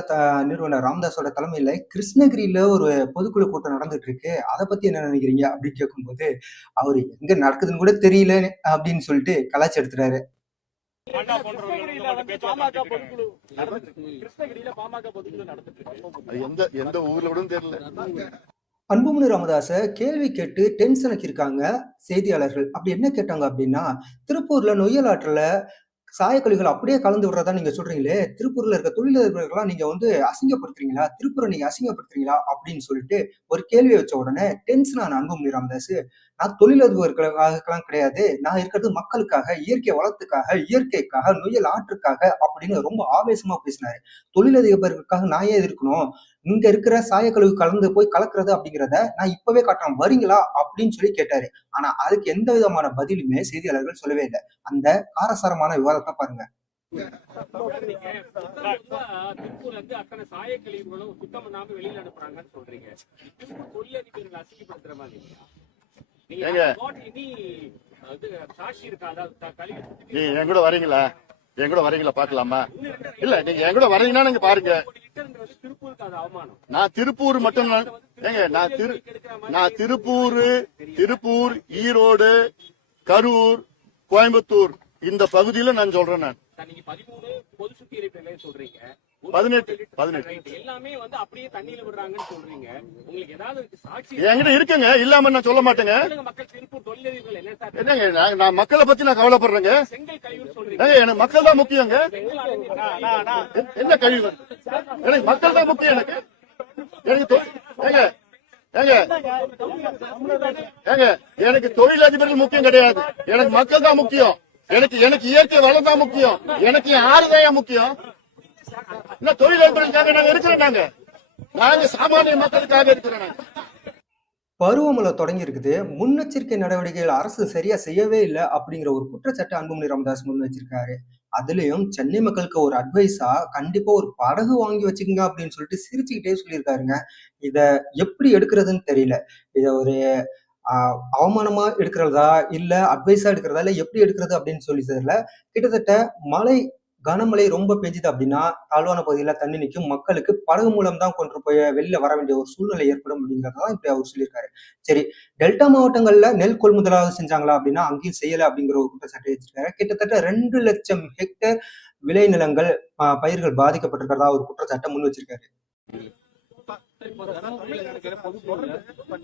நிறுவனர் ராமதாஸோட தலைமையில கிருஷ்ணகிரியில ஒரு பொதுக்குழு கூட்டம் நடந்துட்டு இருக்கு, அதை பத்தி என்ன நினைக்கிறீங்க அப்படின்னு கேட்கும்போது அவரு எங்க நடக்குதுன்னு கூட தெரியல அப்படின்னு சொல்லிட்டு கலாச்சி எடுத்துறாரு. எந்த ஊர்ல தெரியல. அன்புமணி ராமதாஸை கேள்வி கேட்டு டென்ஷனுக்கு இருக்காங்க செய்தியாளர்கள். அப்படி என்ன கேட்டாங்க அப்படின்னா, திருப்பூர்ல நொய்யல் ஆற்றுல சாயக்கழிவுகள் அப்படியே கலந்து விடுறதா நீங்க சொல்றீங்களே, திருப்பூர்ல இருக்க தொழிலதிபர்கள்லாம் நீங்க அசிங்கப்படுத்துறீங்களா, திருப்பூரை நீங்க அசிங்கப்படுத்துறீங்களா அப்படின்னு சொல்லிட்டு ஒரு கேள்வியை வச்ச உடனே டென்ஷனான அன்புமணி ராமதாஸ், நான் தொழிலதிபர்களுக்காக கிடையாது, நான் இருக்கிறது மக்களுக்காக, இயற்கை வளத்துக்காக, இயற்கைக்காக, நொய்யல் ஆற்றுக்காக அப்படின்னு ரொம்ப ஆவேசமா பேசினாரு. தொழிலதிபர்களுக்காக நான் ஏன் இருக்கணும், இங்க இருக்கிற சாயக்கழிவு கலந்து போய் கலக்குறது அப்படிங்கிறத நான் இப்பவே காட்டுறேன், வரீங்களா அப்படின்னு சொல்லி கேட்டாரு. ஆனா அதுக்கு எந்த விதமான பதிலுமே செய்தியாளர்கள் சொல்லவே இல்லை. அந்த காரசாரமான விவாதத்தை பாருங்க. திருப்பூர்ல இருந்து அத்தனை சாய கழிவுகளும் சுத்தம் பண்ணாம வெளியில அனுப்புறாங்கன்னு சொல்றீங்க. திருப்பூர் தொழிலதிபர்கள் அசிங்கப்படுத்துற மாதிரி இல்லையா? சாட்சி இருக்கா? நீ என் கூட வரீங்களா? என் கூட வரீங்களா பாக்கலாமா? இல்ல நீங்க என் கூட வரீங்கன்னா நீங்க பாருங்க. திருப்பூருக்கு அது அவமானம். நான் திருப்பூர் மட்டும் ஏங்க நான் திருப்பூர், ஈரோடு, கரூர், கோயம்புத்தூர் இந்த பகுதியில நான் சொல்றேன். நான் நீங்க 13 பொது சுத்திகரிப்பு நிலையம் சொல்றீங்க, 18 எல்லாமே வந்து அப்படியே தண்ணியில விடுறாங்கன்னு சொல்றீங்க. உங்களுக்கு ஏதாவது சாட்சி என்கிட்ட இருக்குங்க, இல்லாம நான் சொல்ல மாட்டேங்க. மக்கள் திருப்பூர் தொழிலதிபர்கள் என்ன சார்? என்னங்க நான் மக்களை பத்தி நான் கவலைப்படுறேங்க. செங்கல் கழிவு சொல்றீங்க. எனக்கு மக்கள் தான் முக்கியங்க. என்ன கழிவு? எனக்கு மக்கள் தான் முக்கியம். எனக்கு தொழிலதிபர்கள் முக்கியம் கிடையாது. எனக்கு மக்கள் தான் முக்கியம். எனக்கு இயற்கை வளம் தான் முக்கியம். எனக்கு ஆறுதான் முக்கியம். தொழிலதிபர்களுக்காக நாங்க இருக்கிறோம். நாங்க சாமானிய மக்களுக்காக இருக்கிறோம். பருவமழை தொடங்கி இருக்குது, முன்னெச்சரிக்கை நடவடிக்கைகள் அரசு சரியா செய்யவே இல்லை அப்படிங்கிற ஒரு குற்றச்சாட்டு அன்புமணி ராமதாஸ் முன் வச்சிருக்காரு. அதுலயும் சென்னை மக்களுக்கு ஒரு அட்வைஸா கண்டிப்பா ஒரு படகு வாங்கி வச்சுக்கோங்க அப்படின்னு சொல்லிட்டு சிரிச்சுக்கிட்டே சொல்லியிருக்காருங்க. இத எப்படி எடுக்கிறதுன்னு தெரியல. இத ஒரு அவமானமா எடுக்கிறதா இல்ல அட்வைஸா எடுக்கிறதா இல்ல எப்படி எடுக்கிறது அப்படின்னு சொல்லி தெரியல. கிட்டத்தட்ட கனமழை ரொம்ப பெஞ்சுது அப்படின்னா தாழ்வான பகுதியில தண்ணி நிற்கும், மக்களுக்கு படகு மூலம் தான் கொண்டு போய் வெளியில வர வேண்டிய ஒரு சூழ்நிலை ஏற்படும் அப்படிங்கறதான் இப்படி அவர் சொல்லியிருக்காரு. சரி, டெல்டா மாவட்டங்கள்ல நெல் கொள்முதலாவது செஞ்சாங்களா அப்படின்னா அங்கேயும் செய்யல அப்படிங்கிற ஒரு குற்றச்சாட்டு வச்சிருக்காரு. கிட்டத்தட்ட 2 லட்சம் ஹெக்டேர் விளைநிலங்கள் பயிர்கள் பாதிக்கப்பட்டிருக்கிறதா ஒரு குற்றச்சாட்டை முன் வச்சிருக்காரு.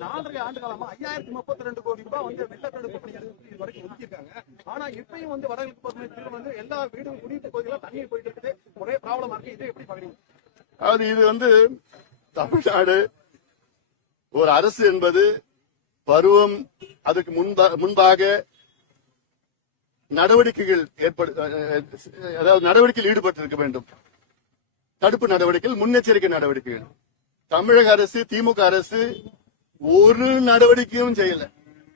4.5 ஆண்டு காலமா 5032 கோடி ரூபாய் வந்து வெள்ள தடுப்பு பணிகளுக்கு இது வரைக்கும் ஒதுக்கியிருக்காங்க. ஆனா இப்பயும் வந்து வடகிழக்கு பருவமழை வந்து எல்லா வீடும் குடியிருப்பு பகுதிகளும் தண்ணீர் போயிட்டு இருக்குது. ஒரே ப்ராப்ளமா இருக்கு. இதை எப்படி பாக்குறீங்க? அதாவது இது வந்து தமிழ்நாடு ஒரு அரசு என்பது பருவம் அதுக்கு முன்பாக நடவடிக்கைகள் நடவடிக்கையில் ஈடுபட்டிருக்க வேண்டும். தடுப்பு நடவடிக்கைகள், முன்னெச்சரிக்கை நடவடிக்கைகள். தமிழக அரசு, திமுக அரசு ஒரு நடவடிக்கையும் செய்யல.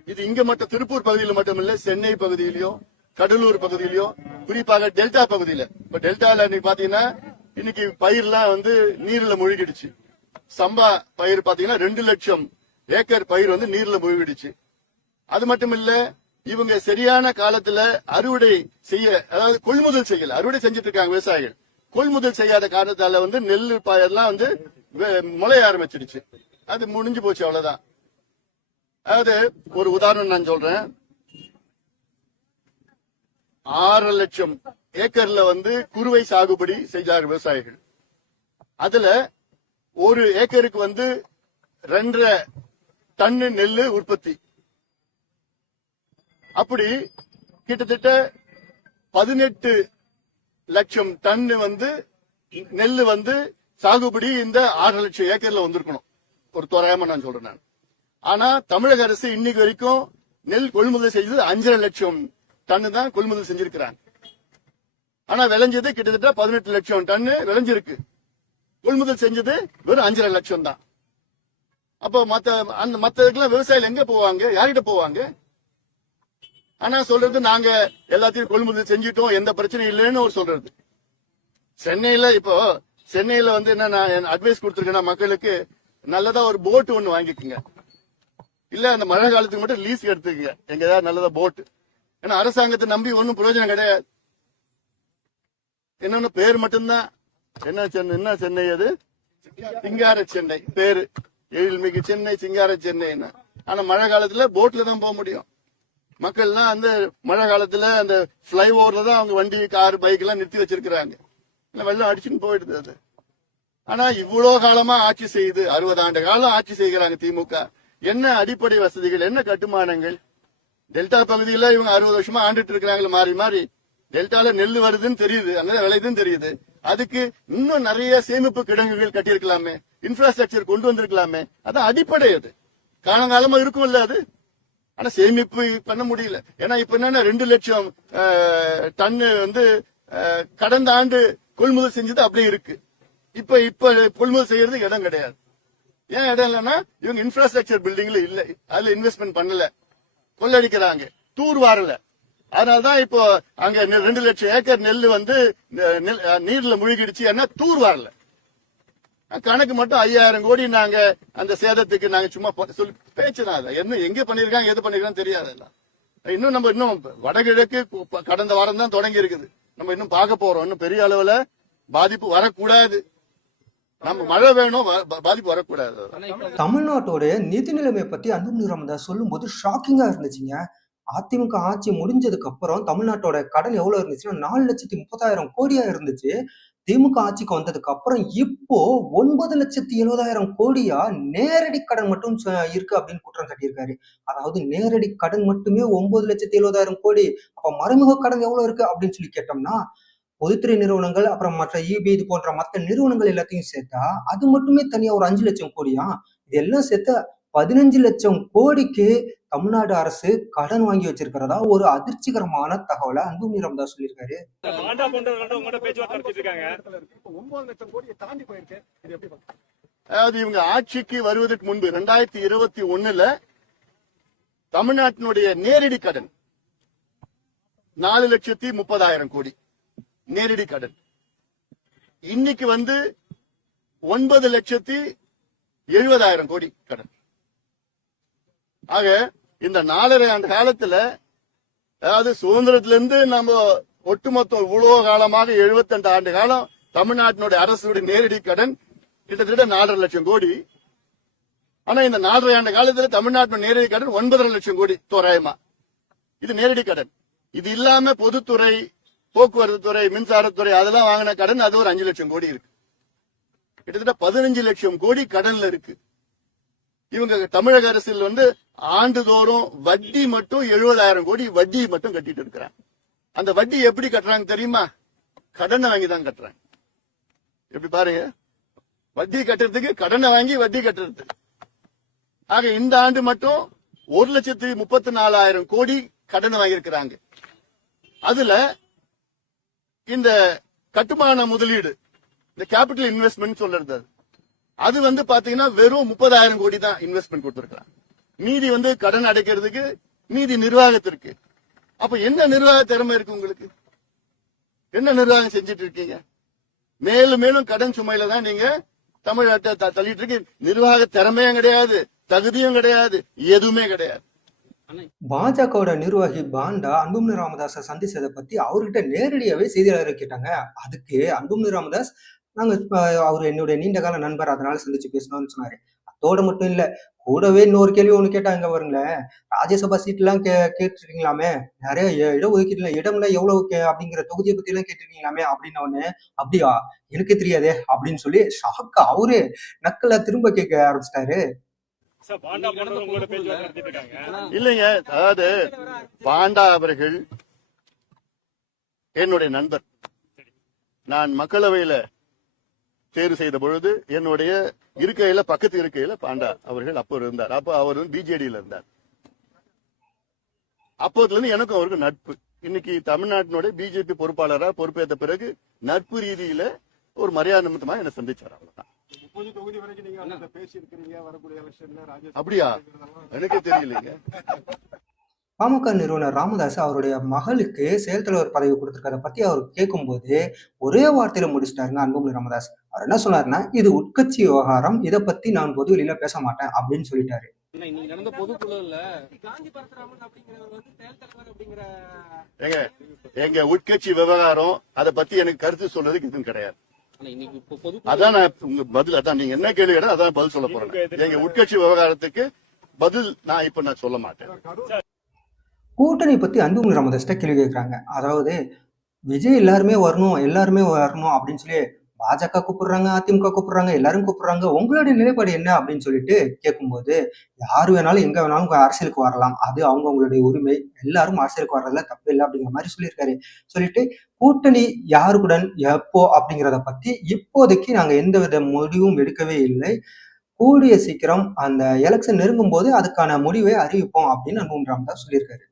இது இங்க மட்டும் திருப்பூர் பகுதியில் மட்டும் இல்ல, சென்னை பகுதியிலும் கடலூர் பகுதியிலும், குறிப்பாக டெல்டா பகுதியில. இப்ப டெல்டால நீ பாத்தீங்கன்னா இன்னைக்கு பயிர்லாம் வந்து நீர்ல மூழ்கிடுச்சு. சம்பா பயிர் பாத்தீங்கன்னா 2 லட்சம் ஏக்கர் பயிர் வந்து நீர்ல மூழ்கிடுச்சு. அது மட்டும் இல்ல, இவங்க சரியான காலத்துல அறுவடை செய்ய, அதாவது கொள்முதல் செய்யல. அறுவடை செஞ்சுட்டு இருக்காங்க விவசாயிகள். கொள்முதல் செய்யாத காரணத்தால வந்து நெல் பயிரெல்லாம் வந்து முளைய ஆரம்பிச்சிடுச்சு. அது முடிஞ்சு போச்சு, அவ்வளவுதான். அதாவது ஒரு உதாரணம் நான் சொல்றேன். 6 லட்சம் ஏக்கர்ல வந்து குறுவை சாகுபடி செய்தார் விவசாயிகள். அதுல ஒரு ஏக்கருக்கு வந்து 2.5 டன்னு நெல் உற்பத்தி. அப்படி கிட்டத்தட்ட 18 லட்சம் டன் வந்து நெல் வந்து சாகுபடி இந்த 6 லட்சம் ஏக்கர்ல வந்திருக்கணும். ஒரு தோராயமா நான் சொல்றேன். ஆனா தமிழக அரசு இன்னைக்கு வரைக்கும் நெல் கொள்முதல் செய்தது 5.5 லட்சம் டன் தான் கொள்முதல் செஞ்சிருக்கிறாங்க. ஆனா விளைஞ்சது கிட்டத்தட்ட 18 லட்சம் டன் விளைஞ்சிருக்கு. கொள்முதல் செஞ்சது வெறும் 5.5 லட்சம் தான். அப்போ மத்ததுக்கெல்லாம் விவசாயிகள் எங்க போவாங்க? யார்கிட்ட போவாங்க? ஆனா சொல்றது நாங்க எல்லாத்தையும் கொள்முதல் செஞ்சிட்டோம், எந்த பிரச்சனையும் இல்லைன்னு ஒரு சொல்றது. சென்னையில வந்து என்ன நான் அட்வைஸ் கொடுத்திருக்கேன் மக்களுக்கு, நல்லதா ஒரு போட் ஒண்ணு வாங்கிக்கோங்க. இல்ல அந்த மழை காலத்துக்கு மட்டும் லீஸ் எடுத்துக்கங்க, எங்க ஏதாவது நல்லதா போட். ஏன்னா அரசாங்கத்தை நம்பி ஒன்னும் பிரயோஜனம் கிடையாது. என்னன்னு பேர் மட்டும்தான். என்ன சென்னை அது? சிங்கார சென்னை பேரு. எழில்மிகு சென்னை, சிங்கார சென்னை. ஆனா மழை காலத்துல போட்ல தான் போக முடியும். மக்கள்லாம் அந்த மழை காலத்துல அந்த பிளை ஓவர்ல தான் அவங்க வண்டி, கார், பைக் எல்லாம் நிறுத்தி வச்சிருக்கிறாங்க. வெள்ளம் அடிச்சுன்னு போயிடுது அது. ஆனா இவ்வளவு காலமா ஆட்சி செய்து 60 ஆண்டு காலம் ஆட்சி செய்கிறாங்க திமுக. என்ன அடிப்படை வசதிகள், என்ன கட்டுமானங்கள்? டெல்டா பகுதியில இவங்க 60 வருஷமா ஆண்டுட்டு இருக்கிறாங்க மாறி மாறி. டெல்டால நெல் வருதுன்னு தெரியுது, அங்க விளையுதுன்னு தெரியுது. அதுக்கு இன்னும் நிறைய சேமிப்பு கிடங்குகள் கட்டியிருக்கலாமே, இன்ஃப்ராஸ்ட்ரக்சர் கொண்டு வந்திருக்கலாமே. அதான் அடிப்படை. அது காலங்காலமா இருக்கும்ல அது. ஆனா சேமிப்பு பண்ண முடியல. ஏன்னா இப்ப என்னன்னா 2 லட்சம் டன்னு வந்து கடந்த ஆண்டு கொள்முதல் செஞ்சது அப்படியே இருக்கு. இப்ப கொள்முதல் செய்யறதுக்கு இடம் கிடையாது. ஏன் இடம் இல்லைன்னா இவங்க இன்ஃப்ராஸ்ட்ரக்சர் பில்டிங்ல இல்ல, அதுல இன்வெஸ்ட்மெண்ட் பண்ணல, கொள்ளடிக்கிறாங்க, தூர் வாரல. அதனாலதான் இப்போ அங்க 2 லட்சம் ஏக்கர் நெல் வந்து நீர்ல முழுகிடுச்சு. என்ன தூர் வரல, கணக்கு மட்டும் 5000 கோடி நாங்க அந்த சேதத்துக்கு நாங்க சும்மா சொல்லி பேச்சுதான். அதை என்ன எங்க பண்ணிருக்காங்க எது பண்ணிருக்கான்னு தெரியாது. இன்னும் வடகிழக்கு கடந்த வாரம் தான் தொடங்கி இருக்குது. நம்ம இன்னும் பார்க்க போறோம். இன்னும் பெரிய அளவுல பாதிப்பு வரக்கூடாது. நம்ம மழை வேணும், பாதிப்பு வரக்கூடாது. தமிழ்நாட்டோட நிதி நிலைமை பத்தி அன்புமணி ராமதாஸ் சொல்லும்போது ஷாக்கிங்கா இருந்துச்சுங்க. அதிமுக ஆட்சி முடிஞ்சதுக்கு அப்புறம் தமிழ்நாட்டோட கடன் எவ்வளவு இருந்துச்சுன்னா 4,30,000 கோடியா இருந்துச்சு. திமுக ஆட்சிக்கு வந்ததுக்கு அப்புறம் இப்போ 9,70,000 கோடியா நேரடி கடன் மட்டும் இருக்கு அப்படின்னு குற்றம் சாட்டியிருக்காரு. அதாவது நேரடி கடன் மட்டுமே 9,70,000 கோடி. அப்ப மறைமுக கடன் எவ்வளவு இருக்கு அப்படின்னு சொல்லி கேட்டோம்னா, பொதுத்துறை நிறுவனங்கள் அப்புறம் மற்ற இபி இது போன்ற மற்ற நிறுவனங்கள் எல்லாத்தையும் சேர்த்தா அது மட்டுமே தனியா ஒரு 5 லட்சம் கோடியா. இதெல்லாம் சேர்த்து 15 லட்சம் கோடிக்கு தமிழ்நாடு அரசு கடன் வாங்கி வச்சிருக்கிறதா ஒரு அதிர்ச்சிகரமான தகவலை அன்புமணி ராமதாஸ் சொல்லியிருக்காரு. பாண்டா போன்றவர்கள்ட்ட உங்களோட பேச்சுவார்த்தை நடத்திட்டு இருக்காங்க. இப்போ 9 லட்சம் கோடியை தாண்டி போயிருக்கு. இது எப்படி பாக்குறீங்க? அதாவது இவங்க ஆட்சிக்கு வருவதற்கு முன்பு 2021 தமிழ்நாட்டினுடைய நேரடி கடன் 4,30,000 கோடி நேரடி கடன். இன்னைக்கு வந்து 9,70,000 கோடி கடன். ஆக இந்த 4.5 ஆண்டு காலத்துல, அதாவது சுதந்திரத்திலிருந்து நம்ம ஒட்டுமொத்தம் இவ்வளவு காலமாக 72 ஆண்டு காலம் தமிழ்நாட்டினுடைய அரசுடைய நேரடி கடன் கிட்டத்தட்ட 4.5 லட்சம் கோடி. ஆனா இந்த 4.5 ஆண்டு காலத்துல தமிழ்நாட்டின் நேரடி கடன் 9.5 லட்சம் கோடி தோராயமா. இது நேரடி கடன். இது இல்லாம பொதுத்துறை, போக்குவரத்து துறை, மின்சாரத்துறை அதெல்லாம் வாங்கின கடன் அது ஒரு 5 லட்சம் கோடி இருக்கு. கிட்டத்தட்ட 15 லட்சம் கோடி கடன்ல இருக்கு. இவங்க தமிழக அரசில் வந்து ஆண்டுதோறும் வட்டி மட்டும் 70,000 கோடி வட்டி மட்டும் கட்டிட்டு இருக்கிறாங்க. அந்த வட்டி எப்படி கட்டுறாங்க தெரியுமா? கடனை வாங்கி தான் கட்டுறாங்க. எப்படி பாருங்க, வட்டி கட்டுறதுக்கு கடனை வாங்கி வட்டி கட்டுறது. ஆக இந்த ஆண்டு மட்டும் 1,34,000 கோடி கடனை வாங்கியிருக்கிறாங்க. அதுல இந்த கட்டுமான முதலீடு, இந்த கேபிட்டல் இன்வெஸ்ட்மெண்ட் சொல்றது, அது வந்து பாத்தீங்கன்னா வெறும் 30,000 கோடி தான் இன்வெஸ்ட்மெண்ட் கொடுத்திருக்காங்க. மீதி வந்து கடன் அடைக்கிறதுக்கு, மீதி நிர்வாகத்திற்கு. அப்ப என்ன நிர்வாக திறமை இருக்கு உங்களுக்கு? என்ன நிர்வாகம் செஞ்சிட்டு இருக்கீங்க? மேலும் மேலும் கடன் சுமையில தான் நீங்க தமிழ்நாட்டை தள்ளிட்டு இருக்கு. நிர்வாக திறமையும் கிடையாது, தகுதியும் கிடையாது, எதுவுமே கிடையாது. பாஜகவோட நிர்வாகி பாண்டா அன்புமணி ராமதாஸை சந்திச்சதை பத்தி அவர்கிட்ட நேரடியாவே செய்தியாளர் கேட்டாங்க. அதுக்கு அன்புமணி ராமதாஸ், நாங்க அவர் என்னுடைய நீண்ட கால நண்பர், அதனால சந்திச்சு பேசணும்னு சொன்னாரு. அதோட மட்டும் இல்ல, கூடவே இன்னொரு கேள்வி ஒண்ணு கேட்டாங்க பாருங்களேன். ராஜ்யசபா சீட் எல்லாம் கேட்டிருக்கீங்களாமே, நிறைய இடஒதுக்கீடுல இடம்லாம் எவ்வளவு அப்படிங்கிற தொகுதியை பத்தி எல்லாம் கேட்டிருக்கீங்களாமே அப்படின்னு ஒண்ணு. அப்படியா, எனக்கு தெரியாதே அப்படின்னு சொல்லி ஷாக்கா அவரு நக்கல திரும்ப கேட்க ஆரம்பிச்சிட்டாரு. பாண்டா போன்றவங்க உங்களோட பேச்சுவார்த்தை நடத்திட்டு இருக்காங்க. இல்லைங்க, அதாவது பாண்டா அவர்கள் என்னுடைய நண்பர். நான் மக்களவையில தேர்வு செய்த பொழுது என்னுடைய இருக்கையில, பக்கத்து இருக்கையில பாண்டா அவர்கள் அப்போ இருந்தார். அப்போ அவர் வந்து பிஜேடியில இருந்தார். அப்போதுல இருந்து எனக்கும் அவருக்கு நட்பு. இன்னைக்கு தமிழ்நாட்டினுடைய பிஜேபி பொறுப்பாளரா பொறுப்பேற்ற பிறகு நட்பு ரீதியில ஒரு மரியாதை நிமித்தமா என்ன சந்திச்சார். அவ்வளவுதான். 30 தொகுதி வரைக்கும் நீங்க பேசி இருக்கீங்க. வரக்கூடிய எலெக்ஷன்ல ராஜ்யசபா அப்படியா? எனக்கு தெரியலைங்க. பாமக நிறுவனர் ராமதாஸ் அவருடைய மகளுக்கு செயல் தலைவர் பதவி கொடுத்திருக்கிறத பத்தி அவர் கேட்கும்போது ஒரே வார்த்தையில முடிச்சிட்டாருங்க அன்புமணி ராமதாஸ். அவர் என்ன சொன்னாருன்னா, இது உட்கட்சி விவகாரம், இதை பத்தி நான் பொது வெளியில பேச மாட்டேன் அப்படின்னு சொல்லிட்டாரு. இன்னைக்கு நடந்த பொதுக்குழுல காஞ்சி பரசுராமன் அப்படிங்கிறவர் வந்து செயல் தலைவர் அப்படிங்கிற எங்க உட்கட்சி விவகாரம், அதை பத்தி எனக்கு கருத்து சொல்றதுக்கு இதுவும் கிடையாது. இன்னைக்கு பொது அதான் நான் உங்க பதில், அதான் நீங்க என்ன கேள்வி கேட்டா அதான் பதில் சொல்ல போறேன். எங்க உட்கட்சி விவகாரத்துக்கு பதில் நான் சொல்ல மாட்டேன். கூட்டணி பத்தி அன்புமணி ராமதாஸ் கேள்வி கேட்கிறாங்க. அதாவது விஜய் எல்லாருமே வரணும் அப்படின்னு சொல்லி பாஜக கூப்பிடுறாங்க, அதிமுக கூப்பிடுறாங்க, எல்லாரும் கூப்பிடுறாங்க, உங்களுடைய நிலைப்பாடு என்ன அப்படின்னு சொல்லிட்டு கேட்கும்போது, யாரு வேணாலும் எங்க வேணாலும் அரசியலுக்கு வரலாம், அது அவங்களுடைய உரிமை, எல்லாரும் அரசியலுக்கு வர்றதுல தப்பு இல்லை அப்படிங்கிற மாதிரி சொல்லியிருக்காரு. சொல்லிட்டு கூட்டணி யாருக்குடன் எப்போ அப்படிங்கிறத பத்தி இப்போதைக்கு நாங்க எந்த வித முடிவும் எடுக்கவே இல்லை, கூடிய சீக்கிரம் அந்த எலெக்ஷன் நெருங்கும் போது அதுக்கான முடிவை அறிவிப்போம் அப்படின்னு அன்புமணி ராமதாஸ் சொல்லியிருக்காரு.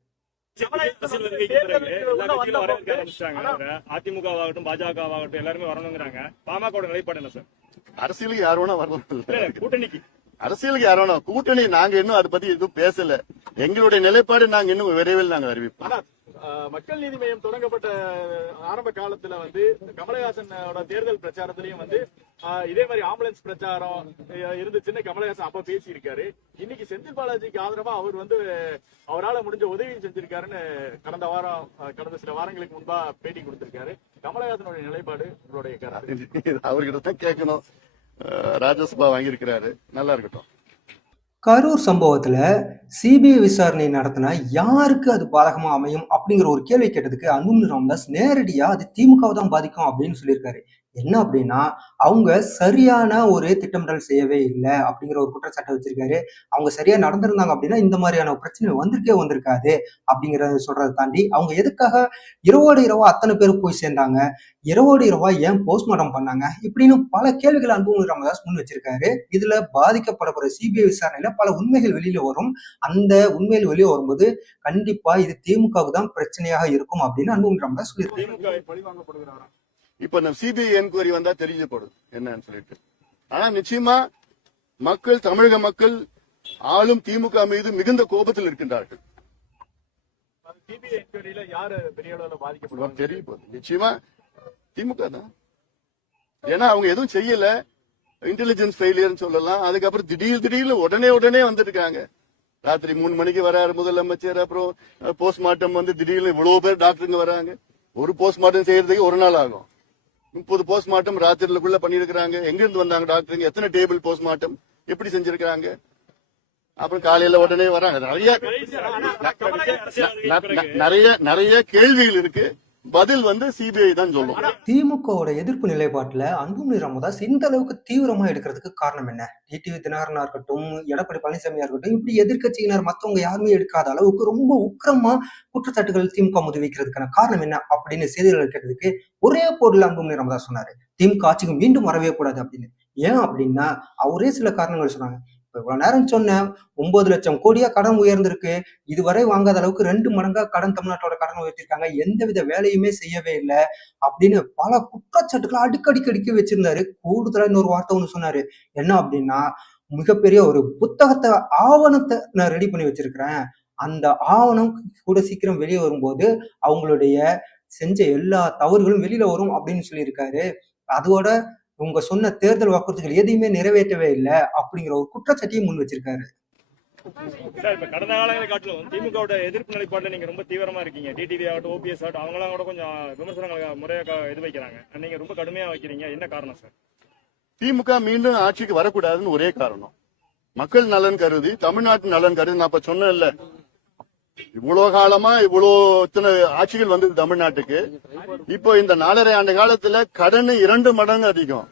அதிமுக ஆகட்டும், பாஜக ஆகட்டும், எல்லாருமே வரணுங்கிறாங்க. பாமக நிலைப்பாடு என்ன சார்? அரசியலுக்கு யார் வேணா வரலாம். கூட்டணிக்கு அரசியலுக்கு யார் வேணா, கூட்டணி நாங்க இன்னும் அதை பத்தி எதுவும் பேசல. எங்களுடைய நிலைப்பாடு நாங்க இன்னும் விரைவில் நாங்க அறிவிப்போம். மக்கள் நீதி மையம் தொடங்கப்பட்ட ஆரம்ப காலத்துல வந்து கமலஹாசனோட தேர்தல் பிரச்சாரத்திலயும் வந்து இதே மாதிரி ஆம்புலன்ஸ் பிரச்சாரம் இருந்துச்சுன்னு கமலஹாசன் அப்ப பேசியிருக்காரு. இன்னைக்கு செந்தில் பாலாஜிக்கு ஆதரவா அவர் வந்து அவரால் முடிஞ்ச உதவி செஞ்சிருக்காருன்னு கடந்த சில வாரங்களுக்கு முன்பா பேட்டி கொடுத்திருக்காரு. கமலஹாசனுடைய நிலைப்பாடு உங்களுடைய கருத்து? அவர்கிட்ட தான் கேட்கணும். ராஜ்யசபா வாங்கியிருக்கிறாரு, நல்லா இருக்கட்டும். கரூர் சம்பவத்துல சிபிஐ விசாரணை நடத்தினா யாருக்கு அது பாதகமா அமையும் அப்படிங்கிற ஒரு கேள்வி கேட்டதுக்கு அன்புமணி ராமதாஸ் நேரடியா அது திமுகவை தான் பாதிக்கும் அப்படின்னு சொல்லியிருக்காரு. என்ன அப்படின்னா அவங்க சரியான ஒரு திட்டமிடல் செய்யவே இல்லை அப்படிங்கிற ஒரு குற்றச்சாட்டை வச்சிருக்காரு. அவங்க சரியா நடந்திருந்தாங்க அப்படின்னா இந்த மாதிரியான பிரச்சனை வந்திருக்காது அப்படிங்கிறத சொல்றதை தாண்டி அவங்க எதுக்காக இரவோடு இரவா அத்தனை பேர் போய் சேர்ந்தாங்க, இரவோடு இரவா ஏன் போஸ்ட்மார்ட்டம் பண்ணாங்க இப்படின்னு பல கேள்விகள் அன்புமணி ராமதாஸ் முன் வச்சிருக்காரு. இதுல பாதிக்கப்படக்கூடிய சிபிஐ விசாரணையில பல உண்மைகள் வெளியில வரும். அந்த உண்மைகள் வெளியே வரும்போது கண்டிப்பா இது திமுகவுக்கு தான் பிரச்சனையாக இருக்கும் அப்படின்னு அன்புமணி ராமதாஸ் சொல்லியிருக்காரு. இப்ப நம்ம சிபிஐ என்கொயரி வந்தா தெரிஞ்சப்படும் என்னன்னு சொல்லிட்டு. ஆனா நிச்சயமா மக்கள், தமிழக மக்கள் ஆளும் திமுக மீது மிகுந்த கோபத்தில் இருக்கின்றார்கள். சிபிஐ என்கொயரியில யாரு பெரிய அளவுல பாதிக்கப்படுவாங்க தெரியும் போது நிச்சயமா திமுக தான். ஏன்னா அவங்க எதுவும் செய்யல, இன்டெலிஜென்ஸ் ஃபெயிலியர்னு சொல்லலாம். அதுக்கப்புறம் திடீர்னு உடனே வந்துருக்காங்க. ராத்திரி 3 மணிக்கு வராரு முதலமைச்சர். அப்புறம் போஸ்ட்மார்ட்டம் வந்து திடீர்னு இவ்வளவு பேர் டாக்டருங்க வராங்க. ஒரு போஸ்ட்மார்ட்டம் செய்யறதுக்கு 1 நாள் ஆகும். 30 போஸ்ட்மார்ட்டம் ராத்திரிக்குள்ள பண்ணிருக்காங்க. எங்க இருந்து வந்தாங்க டாக்டருங்க? எத்தனை டேபிள் போஸ்ட்மார்ட்டம் எப்படி செஞ்சிருக்காங்க? அப்புறம் காலையில உடனே வராங்க. நிறைய கேள்விகள் இருக்கு. பதில் வந்து சிபிஐ தான் சொல்லும். திமுகவோட எதிர்ப்பு நிலைப்பாட்டுல அன்புமணி ராமதாஸ் இந்த அளவுக்கு தீவிரமா எடுக்கிறதுக்கு காரணம் என்ன? டிடிவி தினகரனா இருக்கட்டும், எடப்பாடி பழனிசாமியா இருக்கட்டும், இப்படி எதிர்கட்சியினர் மத்தவங்க யாருமே எடுக்காத அளவுக்கு ரொம்ப உக்கிரமா குற்றச்சாட்டுகள் திமுக முது வைக்கிறதுக்கான காரணம் என்ன அப்படின்னு செய்தியாளர் கேட்டதுக்கு ஒரே பொருள் அன்புமணி ராமதாஸ் சொன்னாரு, திமுக ஆட்சிக்கு மீண்டும் வரவே கூடாது அப்படின்னு. ஏன் அப்படின்னா அவரே சில காரணங்கள் சொன்னாங்க. இவ்வளவு நேரம் சொன்ன 9 லட்சம் கோடியா கடன் உயர்ந்திருக்கு. இதுவரை வாங்காத அளவுக்கு 2 மடங்கா கடன் தமிழ்நாட்டோட கடன் உயர்த்திருக்காங்க. எந்தவித வேலையுமே செய்யவே இல்லை அப்படின்னு பல குற்றச்சாட்டுகளை அடிக்கடி வச்சிருந்தாரு. கூடுதலா இன்னொரு வார்த்தை ஒண்ணு சொன்னாரு. என்ன அப்படின்னா மிகப்பெரிய ஒரு புத்தகத்தை, ஆவணத்தை நான் ரெடி பண்ணி வச்சிருக்கிறேன். அந்த ஆவணம் கூட சீக்கிரம் வெளியே வரும்போது அவங்களுடைய செஞ்ச எல்லா தவறுகளும் வெளியில வரும் அப்படின்னு சொல்லியிருக்காரு. அதோட உங்க சொன்ன தேர்தல் வாக்குறுதிகள் எதையுமே நிறைவேற்றவே இல்லை அப்படிங்கிற ஒரு குற்றச்சாட்டையும் முன் வச்சிருக்காரு. சார், இப்ப கடந்த காலங்களை காட்டிலும் திமுகவோட எதிர்ப்பு நிலைப்பாடுல நீங்க ரொம்ப தீவிரமா இருக்கீங்க. டிடிவி ஆகட்டும், ஓபிஎஸ் ஆகட்டும், அவங்களாம் கூட கொஞ்சம் விமர்சனங்களை முறையாக இது வைக்கிறாங்க. நீங்க ரொம்ப கடுமையா வைக்கிறீங்க. என்ன காரணம் சார்? திமுக மீண்டும் ஆட்சிக்கு வரக்கூடாதுன்னு ஒரே காரணம். மக்கள் நலன் கருதி, தமிழ்நாட்டு நலன் கருதி. நான் இப்ப சொன்னேன்ல, இவ்வளவு காலமா இத்தனை ஆட்சிகள் வந்தது தமிழ்நாட்டுக்கு. இப்போ இந்த 4.5 ஆண்டு காலத்துல கடன் 2 மடங்கு அதிகம்.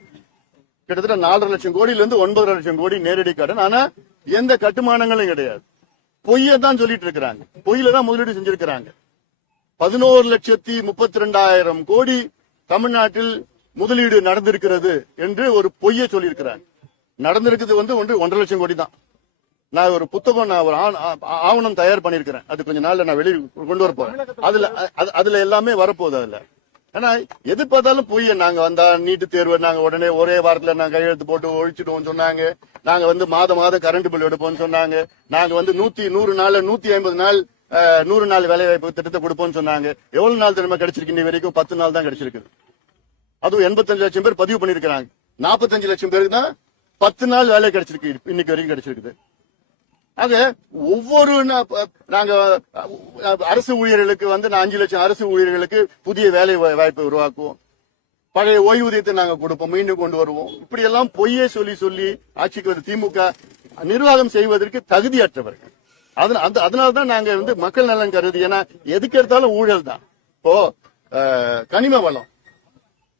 கிட்டத்தட்ட 4.5 லட்சம் கோடியில இருந்து 9.5 லட்சம் கோடி நேரடி கடன். ஆனா எந்த கட்டுமானங்களும் கிடையாது. பொய்ய தான் சொல்லிட்டு இருக்கிறாங்க. பொய்யில தான் முதலீடு செஞ்சிருக்கிறாங்க. 11,32,000 கோடி தமிழ்நாட்டில் முதலீடு நடந்திருக்கிறது என்று ஒரு பொய்ய சொல்லியிருக்கிறாங்க. நடந்திருக்கிறது வந்து 1.5 லட்சம் கோடி தான். நான் ஒரு புத்தகம், நான் ஒரு ஆவணம் தயார் பண்ணிருக்கிறேன். அது கொஞ்ச நாள்ல நான் வெளியே கொண்டு வர போறேன். அதுல எல்லாமே வரப்போகுது. அதுல ஏன்னா எது பார்த்தாலும் பொய்ய. நாங்க வந்தா நீட்டு தேர்வு நாங்க உடனே ஒரே வாரத்துல நாங்க கையெழுத்து போட்டு ஒழிச்சிடுவோம் சொன்னாங்க. நாங்க வந்து மாதம் கரண்ட் பில் எடுப்போம்னு சொன்னாங்க. நாங்க வந்து 100 நாள் 150 நாள் 100 நாள் வேலை வாய்ப்பு திட்டத்தை கொடுப்போம்னு சொன்னாங்க. எவ்வளவு நாள் திரும்ப கிடைச்சிருக்கு? இன்னி வரைக்கும் 10 நாள் தான் கிடைச்சிருக்கு. அதுவும் 85 லட்சம் பேர் பதிவு பண்ணிருக்காங்க. 45 லட்சம் பேருக்கு தான் 10 நாள் வேலை கிடைச்சிருக்கு. இன்னைக்கு வரைக்கும் கிடைச்சிருக்குது. ஆக ஒவ்வொரு நாங்க அரசு ஊழியர்களுக்கு வந்து 5 லட்சம் அரசு ஊழியர்களுக்கு புதிய வேலை வாய்ப்பை உருவாக்குவோம். பழைய ஓய்வூதியத்தை நாங்க கொடுப்போம், மீண்டும் கொண்டு வருவோம். இப்படி எல்லாம் பொய்யே சொல்லி ஆட்சிக்கு வந்து திமுக நிர்வாகம் செய்வதற்கு தகுதியற்றவர்கள். அதனாலதான் நாங்க வந்து மக்கள் நலன் கருதி. ஏன்னா எதுக்கு எடுத்தாலும் ஊழல் தான். இப்போ கனிம வளம்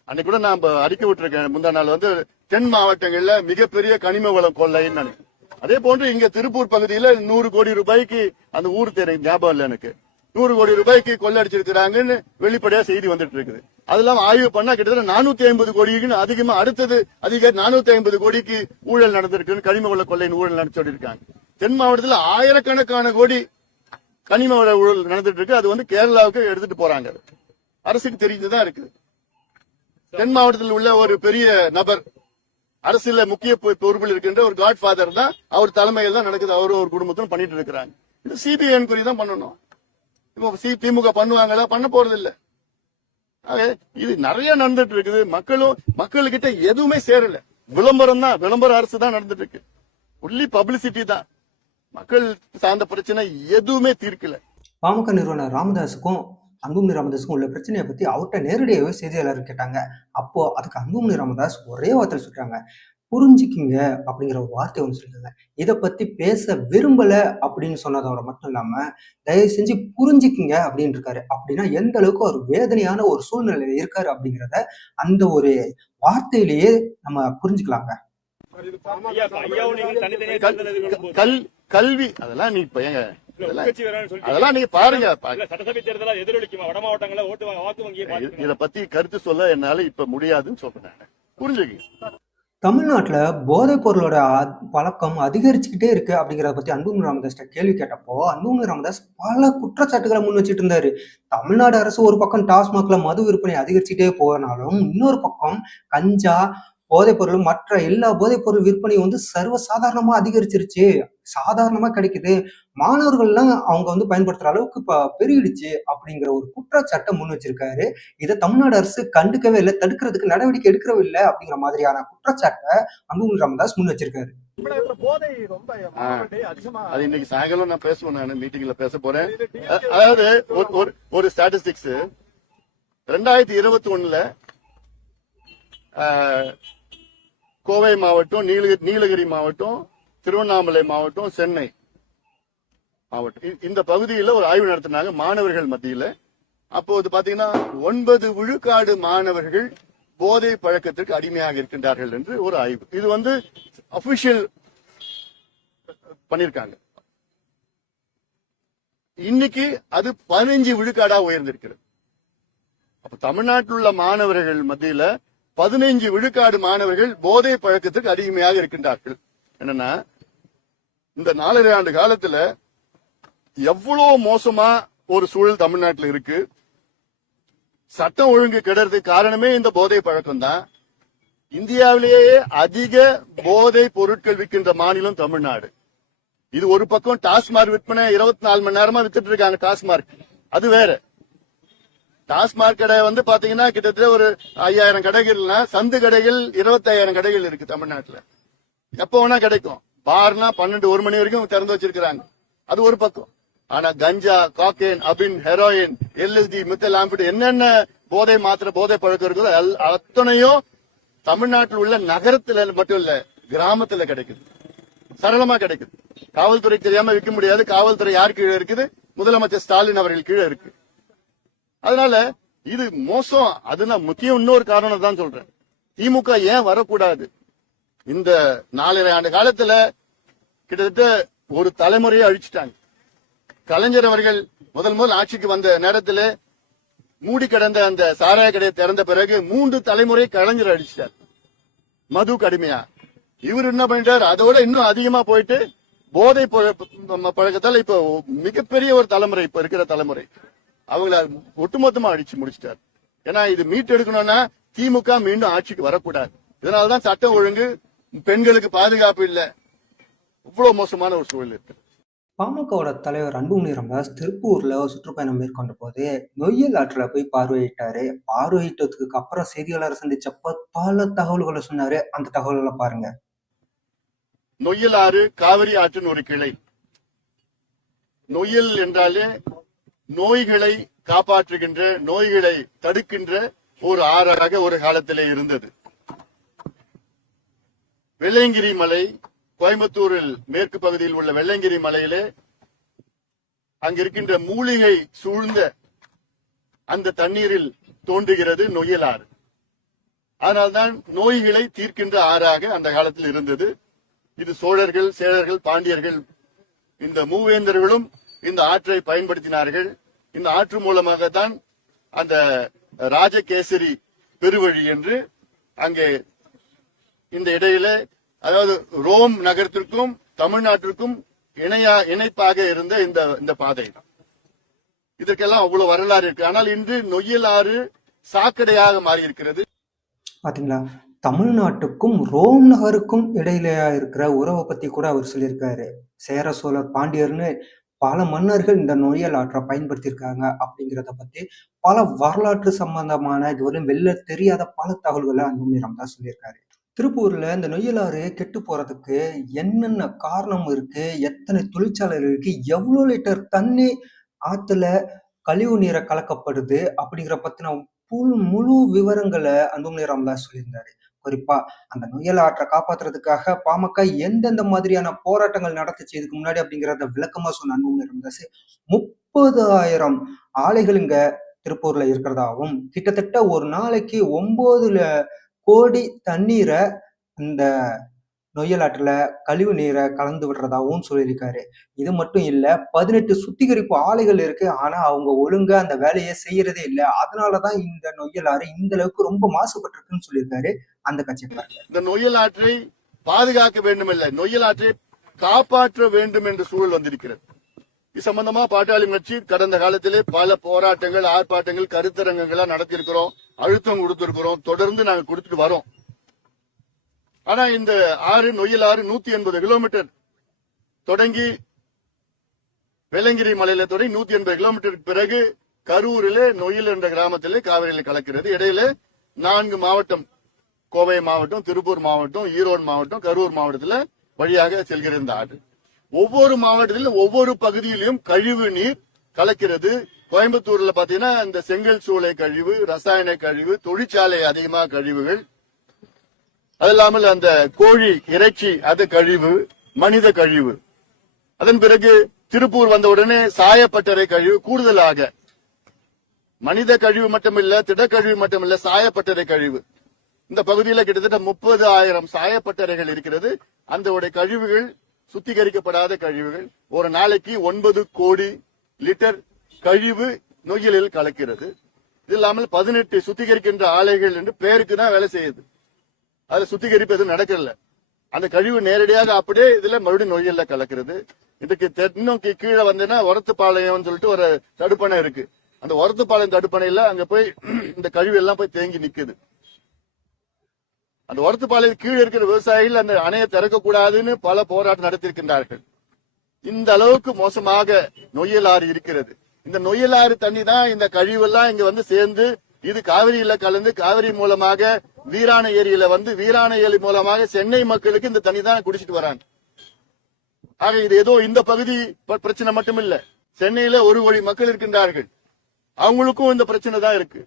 அன்னைக்கு கூட நான் அறிக்கை விட்டுருக்கேன். முந்தா நாள் வந்து தென் மாவட்டங்கள்ல மிகப்பெரிய கனிம வளம் கொள்ளைன்னு நினைக்கிறேன். அதே போன்று இங்க திருப்பூர் பகுதியில 100 கோடி ரூபாய்க்கு, அந்த ஊர் தெரியும் ஞாபகம் இல்ல எனக்கு, 100 கோடி ரூபாய்க்கு கொள்ளடிச்சிருக்கிறாங்கன்னு வெளிப்படையா செய்தி வந்துட்டு இருக்குது. அதெல்லாம் ஆய்வு பண்ணா கிட்டத்தட்ட 450 கோடிக்கு அதிகமா, அடுத்தது அதிக 450 கோடிக்கு ஊழல் நடந்திருக்கு. கனிம வள கொள்ளையின் ஊழல் நடத்தி சொல்லியிருக்காங்க. தென் மாவட்டத்தில் ஆயிரக்கணக்கான கோடி கனிம வள ஊழல் நடந்துட்டு இருக்கு. அது வந்து கேரளாவுக்கு எடுத்துட்டு போறாங்க. அரசுக்கு தெரிஞ்சுதான் இருக்குது. தென் மாவட்டத்தில் உள்ள ஒரு பெரிய நபர், அரசியல முக்கிய பொறுப்பில் இருக்கின்ற ஒரு காட்ஃபாதர் தான், அவர் தலைமையில் தான் நடக்குது. அவரும் ஒரு குடும்பத்திலும் பண்ணிட்டு இருக்கிறாங்க. இது சிபிஐ என்கொயரி தான் பண்ணணும். இப்போ திமுக பண்ணுவாங்களா? பண்ண போறது இல்ல. ஆக இது நிறைய நடந்துட்டு இருக்குது. மக்கள்கிட்ட எதுவுமே சேரல. விளம்பரம் தான், விளம்பர அரசு தான் நடந்துட்டு இருக்கு. ஒன்லி பப்ளிசிட்டி தான். மக்கள் சார்ந்த பிரச்சனை எதுவுமே தீர்க்கல. பாமக நிறுவனர் ராமதாஸுக்கும் அன்புமணி ராமதாஸுக்கும் உள்ள பிரச்சனையை பத்தி அவர்கிட்ட நேரடியாகவே செய்தியாளர் கேட்டாங்க. அப்போ அதுக்கு அன்புமணி ராமதாஸ் ஒரே வார்த்தையில் சொல்றாங்க, புரிஞ்சுக்குங்க அப்படிங்கிற ஒரு வார்த்தை ஒன்று சொல்லிருக்காங்க. இதை பத்தி பேச விரும்பல அப்படின்னு சொன்னதோட மட்டும் இல்லாம தயவு செஞ்சு புரிஞ்சுக்குங்க அப்படின்னு இருக்காரு. அப்படின்னா எந்த அளவுக்கு ஒரு வேதனையான ஒரு சூழ்நிலையில இருக்காரு அப்படிங்கிறத அந்த ஒரு வார்த்தையிலேயே நம்ம புரிஞ்சுக்கலாங்க. ஐயா, இப்ப ஐயாவும் நீங்க தனித்தனியா தேர்தல் எதிர்கொள்ளும் கல்வி அதெல்லாம் நீ இப்ப ஏங்க உட்கட்சி வேறான்னு சொல்லிட்டு அதெல்லாம் நீங்க பாருங்க. இல்ல, சட்டசபை தேர்தலா எதிரொலிக்குமா? வட மாவட்டங்கள வாக்கு வங்கியை பாதிக்குமா? இத பத்தி கருத்து சொல்ல என்னால இப்ப முடியாதுன்னு சொல்றேன். புரிஞ்சுக்க. தமிழ்நாட்டுல போதைப் பொருளோட பழக்கம் அதிகரிச்சுக்கிட்டே இருக்கு அப்படிங்கிறத பத்தி அன்புமணி ராமதாஸ் கேள்வி கேட்டப்போ அன்புமணி ராமதாஸ் பல குற்றச்சாட்டுகளை முன் வச்சுட்டு இருந்தாரு. தமிழ்நாடு அரசு ஒரு பக்கம் டாஸ்மாக்ல மது விற்பனை அதிகரிச்சுட்டே போனாலும் இன்னொரு பக்கம் கஞ்சா, போதைப் பொருள், மற்ற எல்லா போதைப் பொருள் விற்பனையும் சர்வசாதாரணமா அதிகரிச்சிருச்சு, சாதாரணமா கிடைக்குது, மாணவர்கள்லாம் அவங்க பயன்படுத்துற அளவுக்கு இப்ப பெருகிடுச்சு அப்படிங்கிற ஒரு குற்றச்சாட்டை முன் வச்சிருக்காரு. இதை தமிழ்நாடு அரசு கண்டுக்கவே இல்லை, தடுக்கிறதுக்கு நடவடிக்கை எடுக்கவே இல்லை அப்படிங்கிற மாதிரியான குற்றச்சாட்டை அன்புமணி ராமதாஸ் முன் வச்சிருக்காரு. தமிழகத்துல போதை ரொம்ப அதிகமா அது இன்னைக்கு சாயங்காலம் நான் பேசுவேன். நான் மீட்டிங்ல பேச போறேன். அதாவது ஒரு ஸ்டாட்டிஸ்டிக்ஸ் 2021 கோவை மாவட்டம், நீலகிரி மாவட்டம், திருவண்ணாமலை மாவட்டம், சென்னை மாவட்டம், இந்த பகுதியில் ஒரு ஆய்வு நடத்தினாங்க மாணவர்கள் மத்தியில. அப்போது பாத்தீங்கன்னா 9 விழுக்காடு மாணவர்கள் போதை பழக்கத்திற்கு அடிமையாக இருக்கின்றார்கள் என்று ஒரு ஆய்வு. இது அபிஷியல் பண்ணிருக்காங்க. இன்னைக்கு அது 15 விழுக்காடா உயர்ந்திருக்கிறது. அப்ப தமிழ்நாட்டில் உள்ள மாணவர்கள் மத்தியில 15 விழுக்காடு மாணவர்கள் போதை பழக்கத்திற்கு அடிமையாக இருக்கின்றார்கள். என்னன்னா இந்த 4.5 ஆண்டு காலத்துல எவ்வளவு மோசமா ஒரு சூழல் தமிழ்நாட்டில் இருக்கு. சட்டம் ஒழுங்கு கெடுறதுக்கு காரணமே இந்த போதை பழக்கம் தான். இந்தியாவிலேயே அதிக போதை பொருட்கள் விற்கின்ற மாநிலம் தமிழ்நாடு. இது ஒரு பக்கம். டாஸ்மாக் விற்பனை 24 மணி நேரமா வித்துட்டு இருக்காங்க. டாஸ்மாக் அது வேற. டாஸ்மாக் கடை பாத்தீங்கன்னா கிட்டத்தட்ட ஒரு 5000 கடைகள்னா சந்து கடைகள் 25,000 கடைகள் இருக்கு தமிழ்நாட்டுல. எப்ப வேணா கிடைக்கும். பார்னா 12-1 மணி வரைக்கும் திறந்து வச்சிருக்காங்க. அது ஒரு பக்கம். ஆனா கஞ்சா, காக்கேன், அபின், ஹெரோயின், LSD, மித்தலாம்பிட் என்னென்ன போதை மாத்திரை போதை பழக்கம் இருக்குதோ அத்தனையும் தமிழ்நாட்டில் உள்ள நகரத்துல மட்டும் இல்ல, கிராமத்துல கிடைக்குது. சரளமா கிடைக்குது. காவல்துறை தெரியாம விற்க முடியாது. காவல்துறை யார் கீழே இருக்குது? முதலமைச்சர் ஸ்டாலின் அவர்கள் கீழே இருக்கு. அதனால இது மோசம். அதுனா முக்கியம். இன்னொரு காரணம் தான் சொல்றேன். திமுக ஏன் வரக்கூடாது? இந்த 4.5 ஆண்டு காலத்துல கிட்டத்தட்ட ஒரு தலைமுறையை அழிச்சிட்டாங்க. கலைஞர் அவர்கள் முதல் ஆட்சிக்கு வந்த நேரத்துல மூடி கிடந்த அந்த சாராய கடையை திறந்த பிறகு 3 தலைமுறை கலைஞர் அழிச்சிட்டார் மது கடுமையா. இவர் என்ன பண்ணிட்டார்? அதோட இன்னும் அதிகமா போயிட்டு போதை பழக்கத்தால் இப்ப மிகப்பெரிய ஒரு தலைமுறை, இப்ப இருக்கிற தலைமுறை அவங்கள ஒட்டுமொத்தமா அடிச்சு முடிச்சிட்டார். ஏன்னா இது மீட்டு எடுக்கணும்னா திமுக மீண்டும் ஆட்சிக்கு வரக்கூடாது. இதனாலதான் சட்டம் ஒழுங்கு, பெண்களுக்கு பாதுகாப்பு இல்ல, இவ்வளவு மோசமான ஒரு சூழல் இருக்கு. பாமகவோட தலைவர் அன்புமணி ராமதாஸ் திருப்பூர்ல சுற்றுப்பயணம் மேற்கொண்ட போது நொய்யல் ஆற்றுல போய் பார்வையிட்டாரு. பார்வையிட்டதுக்கு அப்புறம் செய்தியாளர் சந்திச்சப்ப பல தகவல்களை சொன்னாரு. அந்த தகவல்களை பாருங்க. நொய்யல் ஆறு காவிரி ஆற்றின் ஒரு கிளை. நொய்யல் என்றாலே நோய்களை காப்பாற்றுகின்ற, நோய்களை தடுக்கின்ற ஒரு ஆறாக ஒரு காலத்திலே இருந்தது. வெள்ளையங்கிரி மலை, கோயம்புத்தூரில் மேற்கு பகுதியில் உள்ள வெள்ளையங்கிரி மலையிலே அங்கிருக்கின்ற மூலிகை சூழ்ந்த அந்த தண்ணீரில் தோன்றுகிறது நொய்யல் ஆறு. அதனால்தான் நோய்களை தீர்க்கின்ற ஆறாக அந்த காலத்தில் இருந்தது. இது சோழர்கள், சேழர்கள், பாண்டியர்கள் இந்த மூவேந்தர்களும் இந்த ஆற்றை பயன்படுத்தினார்கள். இந்த ஆற்று மூலமாகத்தான் அந்த ராஜகேசரி பெருவழி என்று அங்கே இந்த இடையிலே, அதாவது ரோம் நகரத்திற்கும் தமிழ்நாட்டிற்கும் இணைப்பாக இருந்த இந்த பாதை. இதற்கெல்லாம் அவ்வளவு வரலாறு இருக்கு. ஆனால் இன்று நொய்யல் ஆறு சாக்கடையாக மாறி இருக்கிறது. பாத்தீங்களா, தமிழ்நாட்டுக்கும் ரோம் நகருக்கும் இடையில இருக்கிற உறவை பத்தி கூட அவர் சொல்லியிருக்காரு. சேர சோழர் பாண்டியர்னு பல மன்னர்கள் இந்த நொய்யல் ஆற்றை பயன்படுத்தியிருக்காங்க அப்படிங்கிறத பத்தி பல வரலாற்று சம்பந்தமான இதுவரையும் வெளில தெரியாத பல தகவல்களை அன்புமணி ராமதாஸ் சொல்லியிருக்காரு. திருப்பூர்ல இந்த நொய்யல் ஆறு கெட்டு போறதுக்கு என்னென்ன காரணம் இருக்கு, எத்தனை தொழிற்சாலைகள் இருக்கு, எவ்வளவு லிட்டர் தண்ணி ஆத்துல கழிவு நீரை கலக்கப்படுது அப்படிங்கிற பத்தின முழு விவரங்களை அன்புமணி ராமதாஸ் சொல்லியிருந்தாரு. குறிப்பா அந்த நொய்யல் ஆற்றை காப்பாத்துறதுக்காக பாமக எந்தெந்த மாதிரியான போராட்டங்கள் நடத்துச்சு இதுக்கு முன்னாடி அப்படிங்கிறத விளக்கமா சொன்ன அன்புமணி ராமதாஸ் 30,000 ஆலைகள் இங்க திருப்பூர்ல இருக்கிறதாவும், கிட்டத்தட்ட ஒரு நாளைக்கு 9 கோடி தண்ணீரை இந்த நொய்யல் ஆற்றுல கழிவு நீரை கலந்து விடுறதாவும் சொல்லியிருக்காரு. இது மட்டும் இல்ல, 18 சுத்திகரிப்பு ஆலைகள் இருக்கு. ஆனா அவங்க ஒழுங்கா அந்த வேலையை செய்யறதே இல்ல. அதனாலதான் இந்த நொய்யல் ஆறு இந்த அளவுக்கு ரொம்ப மாசுபட்டிருக்குன்னு சொல்லியிருக்காரு அந்த கட்சிக்காரர். இந்த நொய்யல் ஆற்றை பாதுகாக்க வேண்டும் இல்ல, நொய்யல் ஆற்றை காப்பாற்ற வேண்டும் என்ற சூழல் வந்திருக்கிறது. இது சம்பந்தமா பாட்டாளி கட்சி கடந்த காலத்திலே பல போராட்டங்கள், ஆர்ப்பாட்டங்கள், கருத்தரங்கங்களா நடத்தியிருக்கிறோம், அழுத்தம் கொடுத்திருக்கிறோம், தொடர்ந்து நாங்க கொடுத்துட்டு வரோம். ஆனா இந்த ஆறு, நொய்யல் ஆறு 180 கிலோமீட்டர் தொடங்கி வேளங்கிரி மலையில தொடங்கி 180 கிலோமீட்டருக்கு பிறகு கரூரிலே நொய்யல் என்ற கிராமத்திலே காவிரியில கலக்கிறது. இடையில 4 மாவட்டம், கோவை மாவட்டம், திருப்பூர் மாவட்டம், ஈரோடு மாவட்டம், கரூர் மாவட்டத்துல வழியாக செல்கிற இந்த ஆறு ஒவ்வொரு மாவட்டத்திலும் ஒவ்வொரு பகுதியிலும் கழிவு நீர் கலக்கிறது. கோயம்புத்தூர்ல பாத்தீங்கன்னா இந்த செங்கல் சூளை கழிவு, ரசாயன கழிவு, தொழிற்சாலை அதிகமாக கழிவுகள், அது இல்லாமல் அந்த கோழி இறைச்சி அது கழிவு, மனித கழிவு. அதன் பிறகு திருப்பூர் வந்த உடனே சாயப்பட்டறை கழிவு கூடுதலாக, மனித கழிவு மட்டுமில்ல, திடக்கழிவு மட்டுமில்ல, சாயப்பட்டறை கழிவு. இந்த பகுதியில் கிட்டத்தட்ட 30,000 சாயப்பட்டறைகள் இருக்கிறது. அந்த கழிவுகள் சுத்திகரிக்கப்படாத கழிவுகள். ஒரு நாளைக்கு 9 கோடி லிட்டர் கழிவு நொய்யலில் கலக்கிறது. இது இல்லாமல் 18 சுத்திகரிக்கின்ற ஆலைகள் என்று பேருக்கு தான் வேலை செய்யுது. அதுல சுத்திகரிப்பு எதுவும் நடக்கல. அந்த கழிவு நேரடியாக அப்படியே இதுல மறுபடியும் நொய்யல்ல கலக்கிறது. இதுக்கு தென்னோக்கி கீழே வந்தேன்னா ஒரத்துப்பாளையம் சொல்லிட்டு ஒரு தடுப்பணை இருக்கு. அந்த ஒரத்துப்பாளையம் தடுப்பணையில அங்க போய் இந்த கழிவு எல்லாம் போய் தேங்கி நிக்குது. அந்த ஒரத்துப்பாளையம் கீழே இருக்கிற விவசாயிகள் அந்த அணையை திறக்க கூடாதுன்னு பல போராட்டம் நடத்தியிருக்கின்றார்கள். இந்த அளவுக்கு மோசமாக நொய்யல் ஆறு இருக்கிறது. இந்த நொய்யல் ஆறு தண்ணி தான் இந்த கழிவெல்லாம் இங்க வந்து சேர்ந்து இது காவிரியில கலந்து காவிரி மூலமாக வீராண ஏரியில வந்து வீராண ஏரி மூலமாக சென்னை மக்களுக்கு இந்த தண்ணி தான் குடிச்சிட்டு வராங்க. ஆக இது ஏதோ இந்த பகுதி பிரச்சனை மட்டும் இல்ல, சென்னையில 1 கோடி மக்கள் இருக்கின்றார்கள், அவங்களுக்கும் இந்த பிரச்சனை தான் இருக்கு.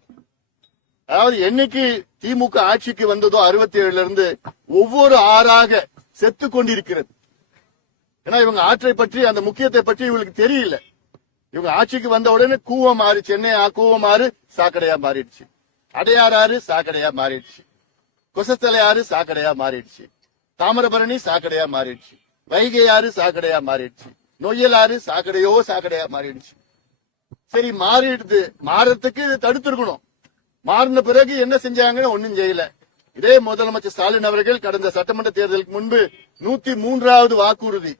அதாவது என்னைக்கு திமுக ஆட்சிக்கு வந்ததோ 67 இருந்து ஒவ்வொரு ஆறாக செத்து கொண்டிருக்கிறது. ஏன்னா இவங்க ஆற்றை பற்றி அந்த முக்கியத்தை பற்றி இவங்களுக்கு தெரியல. இவங்க ஆட்சிக்கு வந்த உடனே கூவமாறு, சென்னை கூவமாறு சாக்கடையா மாறிடுச்சு, அடையாறு ஆறு சாக்கடையா மாறிடுச்சு, கொசத்தலை ஆறு சாக்கடையா மாறிடுச்சு, தாமிரபரணி சாக்கடையா மாறிடுச்சு, வைகை ஆறு சாக்கடையா மாறிடுச்சு, நொய்யல் ஆறு சாக்கடையா மாறிடுச்சு. சரி, மாறிடுது, மாறத்துக்கு தடுத்திருக்கணும். மாறின பிறகு என்ன செஞ்சாங்கன்னு ஒன்னும் செய்யல. இதே முதலமைச்சர் ஸ்டாலின் அவர்கள் கடந்த சட்டமன்ற தேர்தலுக்கு முன்பு 103வது வாக்குறுதி,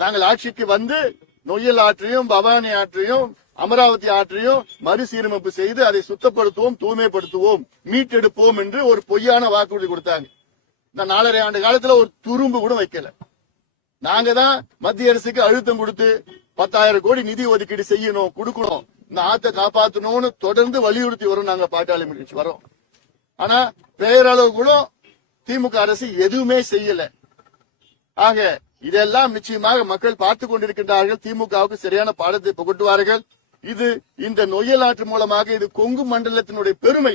நாங்கள் ஆட்சிக்கு வந்து நொய்யல் ஆற்றையும் பவானி ஆற்றையும் அமராவதி ஆற்றையும் மறுசீரமைப்பு செய்து அதை சுத்தப்படுத்துவோம், தூய்மைப்படுத்துவோம், மீட்டெடுப்போம் என்று ஒரு பொய்யான வாக்குறுதி கொடுத்தாங்க. இந்த 4.5 ஆண்டு காலத்துல ஒரு துரும்பு கூட வைக்கல. நாங்க தான் மத்திய அரசுக்கு அழுத்தம் கொடுத்து 10,000 கோடி நிதி ஒதுக்கீடு செய்யணும், கொடுக்கணும், இந்த ஆத்தை காப்பாற்றணும்னு தொடர்ந்து வலியுறுத்தி வரும். நாங்க பாட்டாளி கட்சி வரோம். ஆனா பெயரளவு கூட திமுக அரசு எதுவுமே செய்யல. ஆக இதெல்லாம் நிச்சயமாக மக்கள் பார்த்துக் கொண்டிருக்கின்றார்கள். திமுகவுக்கு சரியான பாடத்தை புகட்டுவார்கள். இது இந்த நொய்யல் ஆற்று மூலமாக இது கொங்கு மண்டலத்தினுடைய பெருமை.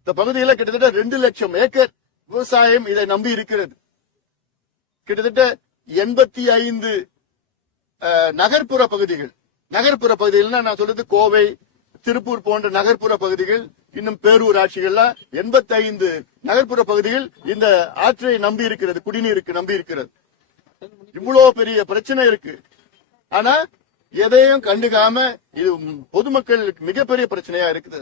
இந்த பகுதியில் கிட்டத்தட்ட 2 லட்சம் ஏக்கர் விவசாயம் இதை நம்பி இருக்கிறது. கிட்டத்தட்ட 85 நகர்ப்புற பகுதிகள், நகர்ப்புற பகுதிகள் நான் சொல்றது கோவை, திருப்பூர் போன்ற நகர்ப்புற பகுதிகள், இன்னும் பேரூராட்சிகள்ல 85 நகர்ப்புற பகுதிகள் இந்த ஆற்றை நம்பி இருக்கிறது, குடிநீருக்கு நம்பி இருக்கிறது. இவ்வளவு பெரிய பிரச்சனை இருக்கு. ஆனா எதையும் கண்டுக்காம இது பொதுமக்களுக்கு மிகப்பெரிய பிரச்சனையா இருக்குது.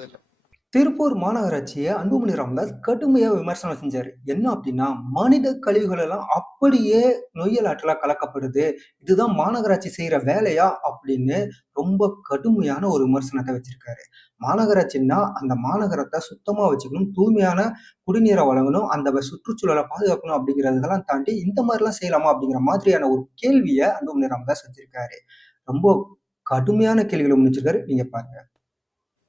திருப்பூர் மாநகராட்சியை அன்புமணி ராமதாஸ் கடுமையா விமர்சனம் செஞ்சாரு. என்ன அப்படின்னா, மனித கழிவுகள் எல்லாம் அப்படியே நொய்யல் ஆற்றலா கலக்கப்படுது. இதுதான் மாநகராட்சி செய்யற வேலையா அப்படின்னு ரொம்ப கடுமையான ஒரு விமர்சனத்தை வச்சிருக்காரு. மாநகராட்சின்னா அந்த மாநகரத்தை சுத்தமா வச்சுக்கணும், தூய்மையான குடிநீரை வழங்கணும், அந்த சுற்றுச்சூழலை பாதுகாக்கணும் அப்படிங்கிறதெல்லாம் தாண்டி இந்த மாதிரிலாம் செய்யலாமா அப்படிங்கிற மாதிரியான ஒரு கேள்வியை அன்புமணி ராமதாஸ் வச்சிருக்காரு. ரொம்ப கடுமையான கேள்விகளை முன்னிச்சிருக்காரு. நீங்க பாருங்க.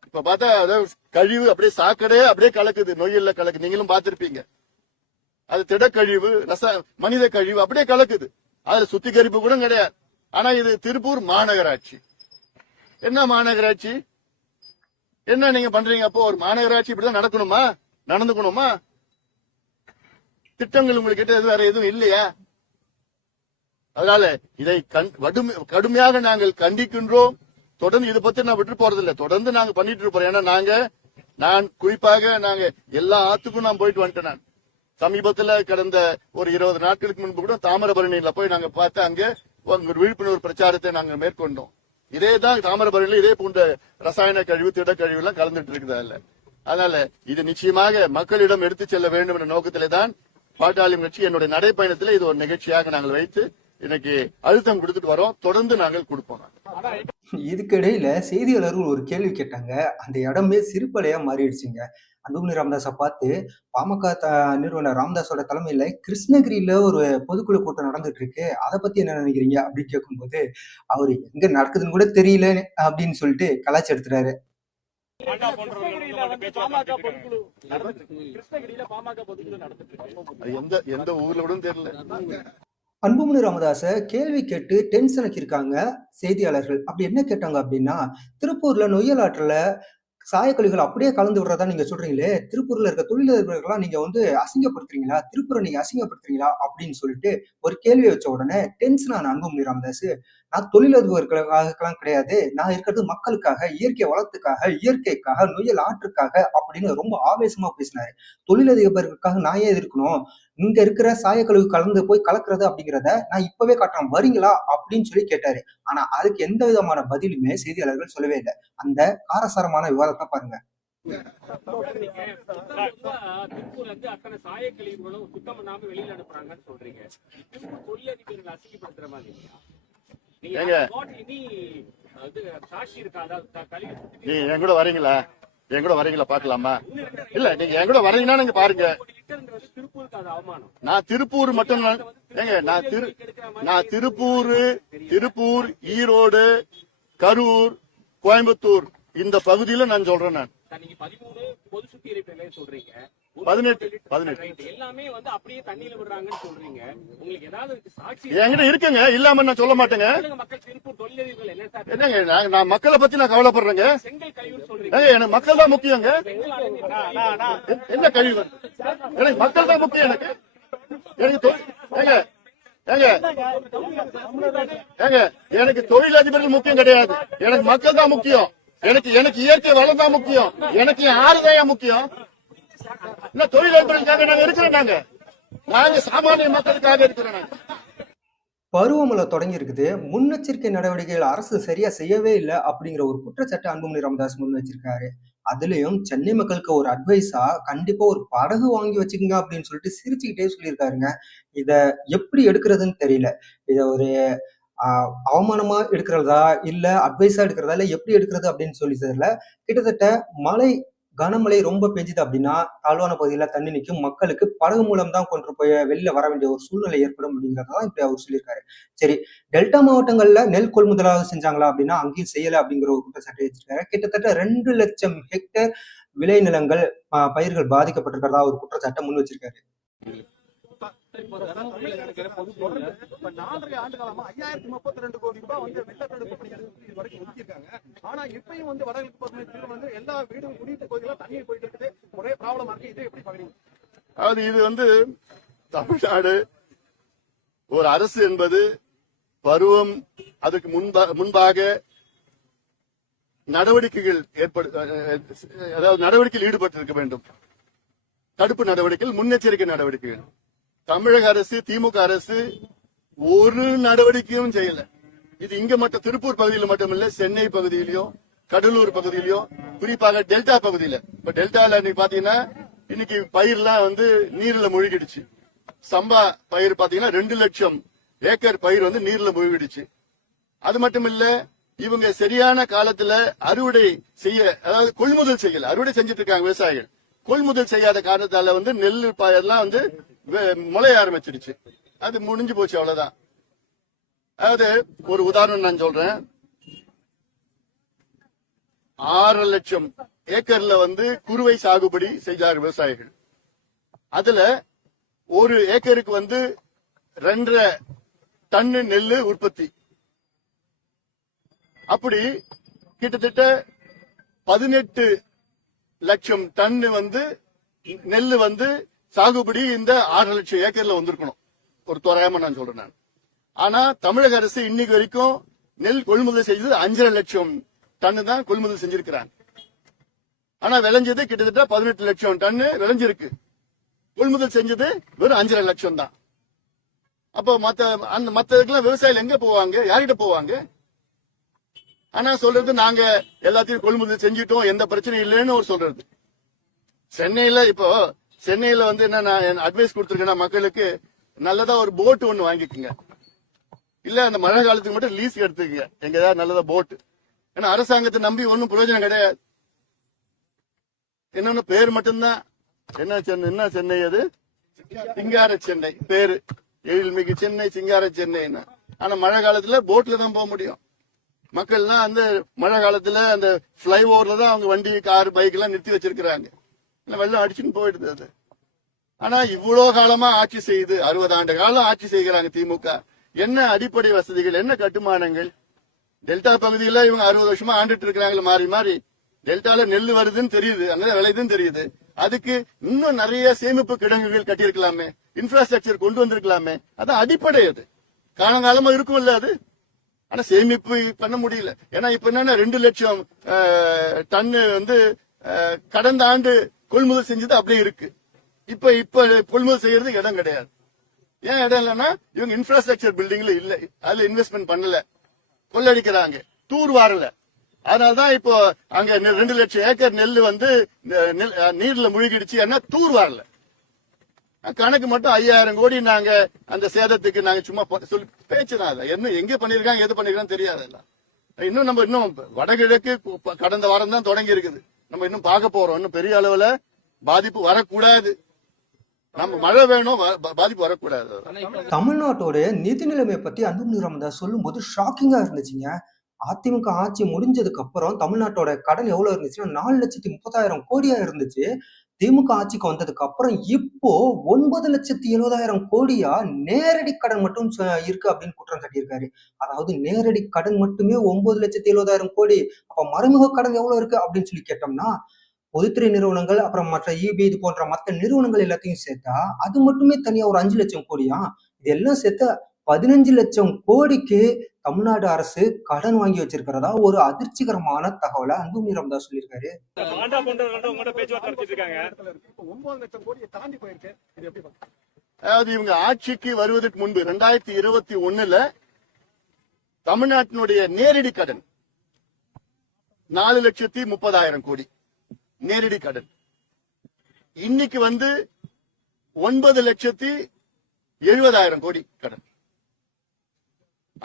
இப்ப பார்த்தா அதாவது கழிவு அப்படியே சாக்கடை அப்படியே கலக்குது, நொய்யல்ல கலக்கு. நீங்களும் பார்த்திருப்பீங்க. அது திடக்கழிவு, மனித கழிவு அப்படியே கலக்குது. அதுல சுத்திகரிப்பு கூட கிடையாது. ஆனா இது திருப்பூர் மாநகராட்சி. என்ன மாநகராட்சி? என்ன நீங்க பண்றீங்க? அப்போ ஒரு மாநகராட்சி இப்படிதான் நடக்கணுமா, நடந்துக்கணுமா? திட்டங்கள் உங்களுக்கு வேற எதுவும் இல்லையா? அதனால இதை கடுமையாக நாங்கள் கண்டிக்கின்றோம். தொடர்ந்து இதை பத்தி நான் விட்டு போறதில்லை, தொடர்ந்து நாங்க பண்ணிட்டு இருப்போம். ஏன்னா நான் குறிப்பாக எல்லா ஆத்துக்கும் நான் போயிட்டு வந்துட்டேன். நான் சமீபத்துல கடந்த ஒரு 20 நாட்களுக்கு முன்பு கூட தாமிரபரணியில போய் நாங்க பார்த்து அங்க ஒரு விழிப்புணர்வு பிரச்சாரத்தை நாங்க மேற்கொண்டோம். இதேதான் தாமிரபரணியில இதே போன்ற ரசாயன கழிவு, திடக்கழிவு எல்லாம் கலந்துட்டு இருக்குதா இல்ல. அதனால இது நிச்சயமாக மக்களிடம் எடுத்து செல்ல வேண்டும் என்ற நோக்கத்திலே தான் பாட்டாளி கட்சி என்னுடைய நடைப்பயணத்தில் இது ஒரு நிகழ்ச்சியாக நாங்கள் வைத்து இன்னைக்கு அழுத்தம் கொடுத்துட்டு வரோம். தொடர்ந்து நாங்கள் கொடுப்போம். இதுக்கிடையில செய்தியாளர்கள் ஒரு கேள்வி கேட்டாங்க. அந்த இடமே சிரிப்பலையா மாறிடுச்சுங்க. அன்புமணி ராமதாஸை பார்த்து பாமக நிறுவனர் ராமதாஸோட தலைமையில கிருஷ்ணகிரியில ஒரு பொதுக்குழு கூட்டம் நடந்துட்டு இருக்கு, அதை பத்தி என்ன நினைக்கிறீங்க அப்படின்னு கேட்கும்போது அவரு எங்க நடக்குதுன்னு கூட தெரியல அப்படின்னு சொல்லிட்டு கலாச்சி எடுத்துறாரு. எந்த ஊர்ல கூட தெரியல. அன்புமணி ராமதாஸை கேள்வி கேட்டு டென்ஷனுக்கு இருக்காங்க செய்தியாளர்கள். அப்படி என்ன கேட்டாங்க அப்படின்னா, திருப்பூர்ல நொய்யல் ஆற்றுல சாயக்கழிவுகள் அப்படியே கலந்து விடுறதா நீங்க சொல்றீங்களே, திருப்பூர்ல இருக்க தொழிலதிபர்கள்லாம் நீங்க அசிங்கப்படுத்துறீங்களா, திருப்பூரை நீங்க அசிங்கப்படுத்துறீங்களா அப்படின்னு சொல்லிட்டு ஒரு கேள்வி வச்ச உடனே டென்ஷன் ஆன அன்புமணி ராமதாஸ், நான் தொழிலதிபர்களுக்காகலாம் கிடையாது, நான் இருக்கிறது மக்களுக்காக, இயற்கை வளத்துக்காக, இயற்கைக்காக, நொய்யல் ஆற்றுக்காக அப்படின்னு ரொம்ப ஆவேசமா பேசினாரு. தொழிலதிபர்களுக்காக நான் ஏன் இருக்கணும், இங்க இருக்கிற சாயக்கழிவு கலந்து போய் கலக்குறது அப்படிங்கிறத நான் இப்பவே காட்டுறேன், வரீங்களா அப்படின்னு சொல்லி கேட்டாரு. ஆனா அதுக்கு எந்த விதமான பதிலுமே செய்தியாளர்கள் சொல்லவே இல்லை. அந்த காரசாரமான விவாதத்தை பாருங்க. திருப்பூர்ல இருந்து அத்தனை சாயக்கழிவுகளும் சுத்தம் பண்ணாம வெளியில அனுப்புறாங்கன்னு சொல்றீங்க. தொழிலதிபர்கள் அசிங்கப்படுத்துற மாதிரி சாட்சி இருக்கா? நீ என் கூட வரீங்களா? என் கூட வரீங்களா பாக்கலாமா? இல்ல நீங்க என் கூட வரீங்கன்னா நீங்க பாருங்க. நான் திருப்பூர் மட்டும் நான் திருப்பூர், ஈரோடு, கரூர், கோயம்புத்தூர் இந்த பகுதியில நான் சொல்றேன். நான் 18 எல்லாமே அப்படியே தண்ணியில விடுறாங்கன்னு சொல்றீங்க. உங்களுக்கு ஏதாவது சாட்சி என்கிட்ட இருக்குங்க, இல்லாம நான் சொல்ல மாட்டேங்க. மக்கள் திருப்பூர் தொழிலதிபர்கள் என்னங்க, நான் மக்களை பத்தி நான் கவலைப்படுறேங்க. செங்கல் கழிவு சொல்றீங்க. எனக்கு மக்கள் தான் முக்கியங்க. என்ன கழிவு? எனக்கு மக்கள் தான் முக்கியம். எனக்கு தொழிலதிபர்கள் முக்கியம் கிடையாது, எனக்கு மக்கள் தான் முக்கியம். எனக்கு இயற்கை வளம் தான் முக்கியம், எனக்கு ஆறுதான் முக்கியம். தொழிலதிபர்களுக்காக நாங்க இருக்கிறோம், நாங்க சாமானிய மக்களுக்காக இருக்கிறோம். பருவமழை தொடங்கி இருக்குது, முன்னெச்சரிக்கை நடவடிக்கைகள் அரசு சரியா செய்யவே இல்லை அப்படிங்கிற ஒரு குற்றச்சாட்டை அன்புமணி ராமதாஸ் முன் வச்சிருக்காரு. அதுலயும் சென்னை மக்களுக்கு ஒரு அட்வைஸா கண்டிப்பா ஒரு படகு வாங்கி வச்சுக்கோங்க அப்படின்னு சொல்லிட்டு சிரிச்சுக்கிட்டே சொல்லியிருக்காருங்க. இத எப்படி எடுக்கிறதுன்னு தெரியல. இத ஒரு அவமானமா எடுக்கிறதா இல்ல அட்வைஸா எடுக்கிறதா இல்ல எப்படி எடுக்கிறது அப்படின்னு சொல்லி தெரியல. கிட்டத்தட்ட கனமழை ரொம்ப பெஞ்சுது அப்படின்னா தாழ்வான பகுதியில தண்ணி நிற்கும், மக்களுக்கு படகு மூலம் தான் கொண்டு போய் வெளியில வர வேண்டிய ஒரு சூழ்நிலை ஏற்படும் அப்படிங்கறதான் இப்படி அவர் சொல்லியிருக்காரு. சரி, டெல்டா மாவட்டங்கள்ல நெல் கொள்முதலாவது செஞ்சாங்களா அப்படின்னா அங்கேயும் செய்யல அப்படிங்கிற ஒரு குற்றச்சாட்டை வச்சிருக்காரு. கிட்டத்தட்ட 2 லட்சம் ஹெக்டேர் விளைநிலங்கள் பயிர்கள் பாதிக்கப்பட்டிருக்கிறதா ஒரு குற்றச்சாட்டை முன் வச்சிருக்காரு. 4 ஆண்டு காலமா 5032 கோடி ரூபாய் வெள்ள தடுப்பு பணி இது வரைக்கும் ஒதுக்கியிருக்காங்க. ஆனா இப்பயும் வடகிழக்கு பகுதியில் எல்லா வீடும் குடியிருப்பு பகுதியெல்லாம் தண்ணீர் போயிட்டு இருக்குது, ஒரே ப்ராப்ளமா இருக்கு. இதை எப்படி பாக்குறீங்க? அதாவது இது தமிழ்நாடு ஒரு அரசு என்பது பருவம் அதுக்கு முன்பாக நடவடிக்கைகள் நடவடிக்கையில் ஈடுபட்டு இருக்க வேண்டும். தடுப்பு நடவடிக்கைகள், முன்னெச்சரிக்கை நடவடிக்கைகள். தமிழக அரசு, திமுக அரசு ஒரு நடவடிக்கையும் செய்யல. இது இங்க மட்டும் திருப்பூர் பகுதியில் மட்டுமில்ல, சென்னை பகுதியிலும் கடலூர் பகுதியிலயும் குறிப்பாக டெல்டா பகுதியில. இப்ப டெல்டால நீ பாத்தீங்கன்னா இன்னைக்கு பயிர்லாம் வந்து நீர்ல மூழ்கிடுச்சு. சம்பா பயிர் பாத்தீங்கன்னா 2 லட்சம் ஏக்கர் பயிர் வந்து நீர்ல மூழ்கிடுச்சு. அது மட்டும் இல்ல, இவங்க சரியான காலத்துல அறுவடை செய்ய, அதாவது கொள்முதல் செய்யல, அறுவடை செஞ்சுட்டு இருக்காங்க விவசாயிகள். கொள்முதல் செய்யாத காரணத்தால வந்து நெல் எல்லாம் வந்து முளைய ஆரம்பிச்சிடுச்சு. அது முடிஞ்சு போச்சு, அவ்வளவுதான். அதாவது ஒரு உதாரணம் நான் சொல்றேன். 6 லட்சம் ஏக்கர்ல வந்து குறுவை சாகுபடி செய்தார் விவசாயிகள். அதுல ஒரு ஏக்கருக்கு வந்து 2.5 டன் நெல் உற்பத்தி. அப்படி கிட்டத்தட்ட 18 லட்சம் டன் வந்து நெல் வந்து சாகுபடி இந்த 6 லட்சம் ஏக்கர்ல வந்திருக்கணும், ஒரு தோராயமா நான் சொல்றேன் நான். ஆனா தமிழக அரசு இன்னைக்கு வரைக்கும் நெல் கொள்முதல் செய்தது 5.5 லட்சம் டன் தான் கொள்முதல் செஞ்சிருக்கிறாங்க. ஆனா விளைஞ்சது கிட்டத்தட்ட 18 லட்சம் டன் விளைஞ்சிருக்கு. கொள்முதல் செஞ்சது வெறும் 5.5 லட்சம் தான். அப்போ மத்ததுக்கெல்லாம் விவசாயிகள் எங்க போவாங்க, யார்கிட்ட போவாங்க? ஆனா சொல்றது நாங்க எல்லாத்தையும் கொள்முதல் செஞ்சிட்டோம், எந்த பிரச்சனையும் இல்லைன்னு ஒரு சொல்றது. சென்னையில வந்து என்ன நான் அட்வைஸ் கொடுத்திருக்கேன் மக்களுக்கு, நல்லதா ஒரு போட் ஒண்ணு வாங்கிக்கோங்க. இல்ல அந்த மழை காலத்துக்கு மட்டும் லீஸ் எடுத்துக்கங்க, எங்க ஏதாவது நல்லதா போட். ஏன்னா அரசாங்கத்தை நம்பி ஒன்னும் பிரயோஜனம் கிடையாது. என்னன்னு பேர் மட்டும்தான். என்ன சென்னை அது? சிங்கார சென்னை பேரு, எழில்மிகு சென்னை, சிங்கார சென்னைன்னு. ஆனா மழை காலத்துல போட்ல தான் போக முடியும். மக்கள்லாம் அந்த மழை காலத்துல அந்த பிளை ஓவர்ல தான் அவங்க வண்டி, கார், பைக் எல்லாம் நிறுத்தி வச்சிருக்கிறாங்க. வெள்ளம் அடிச்சுன்னு போயிடுது அது. ஆனா இவ்வளவு காலமா ஆட்சி செய்யுது, 60 ஆண்டு காலம் ஆட்சி செய்கிறாங்க திமுக. என்ன அடிப்படை வசதிகள், என்ன கட்டுமானங்கள்? டெல்டா பகுதியில இவங்க 60 வருஷமா ஆண்டுட்டு இருக்கிறாங்க மாறி மாறி. டெல்டால நெல் வருதுன்னு தெரியுது, அங்க விளையுதுன்னு தெரியுது. அதுக்கு இன்னும் நிறைய சேமிப்பு கிடங்குகள் கட்டியிருக்கலாமே, இன்ஃப்ராஸ்ட்ரக்சர் கொண்டு வந்திருக்கலாமே. அதான் அடிப்படை. அது காலங்காலமா இருக்கும்ல அது. ஆனா சேமிப்பு பண்ண முடியல. ஏன்னா இப்ப என்னன்னா 2 லட்சம் டன் வந்து கடந்த ஆண்டு கொள்முதல் செஞ்சது அப்படியே இருக்கு. இப்ப கொள்முதல் செய்யறதுக்கு இடம் கிடையாது. ஏன் இடம் இல்லைன்னா இவங்க இன்ஃப்ராஸ்ட்ரக்சர் பில்டிங்ல இல்ல, அதுல இன்வெஸ்ட்மெண்ட் பண்ணல, கொள்ளடிக்கிறாங்க, தூர் வாரல. அதனாலதான் இப்போ அங்க 2 லட்சம் ஏக்கர் நெல் வந்து நீர்ல முழுகிடுச்சு. ஏன்னா தூர் வரல. கணக்கு மட்டும் 5000 கோடி நாங்க அந்த சேதத்துக்கு நாங்க சும்மா சொல்லி பேச்சுதான். அதை என்ன எங்க பண்ணிருக்காங்க, எது பண்ணிருக்கான்னு தெரியாது. இன்னும் வடகிழக்கு கடந்த வாரம் தான் தொடங்கி இருக்குது. நம்ம இன்னும் பார்க்க போறோம். இன்னும் பெரிய அளவுல பாதிப்பு வரக்கூடாது. நம்ம மழை வேணும், பாதிப்பு வரக்கூடாது. தமிழ்நாட்டோட நிதி நிலைமையை பத்தி அன்புமணி ராமதாஸ் சொல்லும் போது ஷாக்கிங்கா இருந்துச்சுங்க. அதிமுக ஆட்சி முடிஞ்சதுக்கு அப்புறம் தமிழ்நாட்டோட கடன் எவ்வளவு இருந்துச்சுன்னா 4,30,000 கோடியா இருந்துச்சு. திமுக ஆட்சிக்கு வந்ததுக்கு அப்புறம் இப்போ 9,70,000 கோடியா நேரடி கடன் மட்டும் இருக்கு அப்படின்னு குற்றம் சாட்டியிருக்காரு. அதாவது நேரடி கடன் மட்டுமே 9,70,000 கோடி. அப்ப மறைமுக கடன் எவ்வளவு இருக்கு அப்படின்னு சொல்லி கேட்டோம்னா, பொதுத்துறை நிறுவனங்கள் அப்புறம் மற்ற இபி இது போன்ற மற்ற நிறுவனங்கள் எல்லாத்தையும் சேர்த்தா அது மட்டுமே தனியா ஒரு 5 லட்சம் கோடியா. இதெல்லாம் சேர்த்தா 15 லட்சம் கோடிக்கு தமிழ்நாடு அரசு கடன் வாங்கி வச்சிருக்கிறதா ஒரு அதிர்ச்சிகரமான தகவலை அன்புமணி ராமதாஸ் சொல்லியிருக்காரு. 9 லட்சம் கோடியை தாண்டி போயிருக்கு. இது எப்படி பாக்குறீங்க? அதாவது இவங்க ஆட்சிக்கு வருவதற்கு முன்பு 2021 தமிழ்நாட்டினுடைய நேரடி கடன் 4,30,000 கோடி நேரடி கடன். இன்னைக்கு வந்து 9,70,000 கோடி கடன்.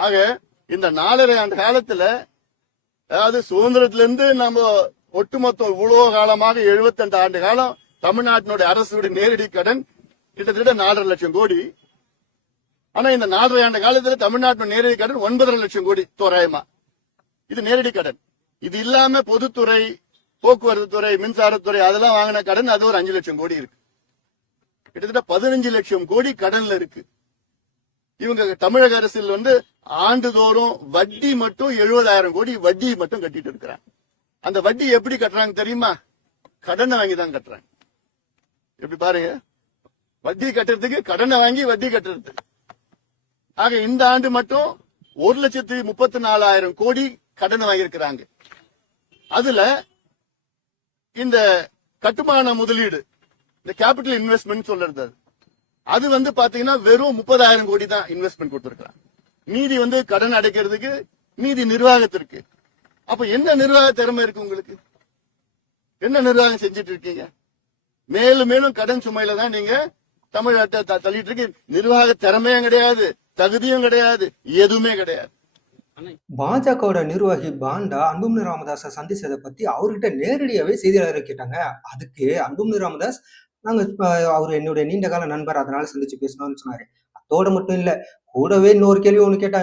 ஆக இந்த 4.5 ஆண்டு காலத்துல, அதாவது சுதந்திரத்திலிருந்து நம்ம ஒட்டுமொத்தம் இவ்வளவு காலமாக 72 ஆண்டு காலம் தமிழ்நாட்டினுடைய அரசுடைய நேரடி கடன் கிட்டத்தட்ட 4.5 லட்சம் கோடி. ஆனா இந்த 4.5 ஆண்டு காலத்துல தமிழ்நாட்டின் நேரடி கடன் 9.5 லட்சம் கோடி தோராயமா. இது நேரடி கடன். இது இல்லாம பொதுத்துறை, போக்குவரத்து துறை, மின்சாரத்துறை அதெல்லாம் வாங்கின கடன் அது ஒரு 5 லட்சம் கோடி இருக்கு. கிட்டத்தட்ட 15 லட்சம் கோடி கடன்ல இருக்கு. இவங்க தமிழக அரசில் வந்து ஆண்டுதோறும் வட்டி மட்டும் 70,000 கோடி வட்டி மட்டும் கட்டிட்டு இருக்கிறாங்க. அந்த வட்டி எப்படி கட்டுறாங்க தெரியுமா? கடனை வாங்கி தான் கட்டுறாங்க. எப்படி பாருங்க, வட்டி கட்டுறதுக்கு கடனை வாங்கி வட்டி கட்டுறது. ஆக இந்த ஆண்டு மட்டும் 1,34,000 கோடி கடனை வாங்கியிருக்கிறாங்க. அதுல இந்த கட்டுமான முதலீடு, இந்த கேபிட்டல் இன்வெஸ்ட்மெண்ட் சொல்றது, அது வந்து பாத்தீங்கன்னா வெறும் 30,000 கோடி தான் இன்வெஸ்ட்மெண்ட் கொடுத்திருக்கிறாங்க. மீதி வந்து கடன் அடைக்கிறதுக்கு, மீதி நிர்வாகத்திற்கு. அப்ப என்ன நிர்வாக திறமை இருக்கு உங்களுக்கு? என்ன நிர்வாகம் செஞ்சுட்டு இருக்கீங்க? மேலும் மேலும் கடன் சுமையில தான் நீங்க தமிழ்நாட்டை தள்ளிட்டு இருக்கு. நிர்வாக திறமையும் கிடையாது, தகுதியும் கிடையாது, எதுவுமே கிடையாது. பாஜகவோட நிர்வாகி பாண்டா அன்புமணி ராமதாஸை சந்திச்சதை பத்தி அவர்கிட்ட நேரடியாவே செய்தியாளர்கள் கேட்டாங்க. அதுக்கு அன்புமணி ராமதாஸ் நாங்க அவர் என்னுடைய நீண்ட கால நண்பர், அதனால சந்திச்சு பேசணும்னு சொன்னாரு. அதோட மட்டும் இல்ல, கூடவே இன்னொரு கேள்வி ஒண்ணு கேட்டாங்க.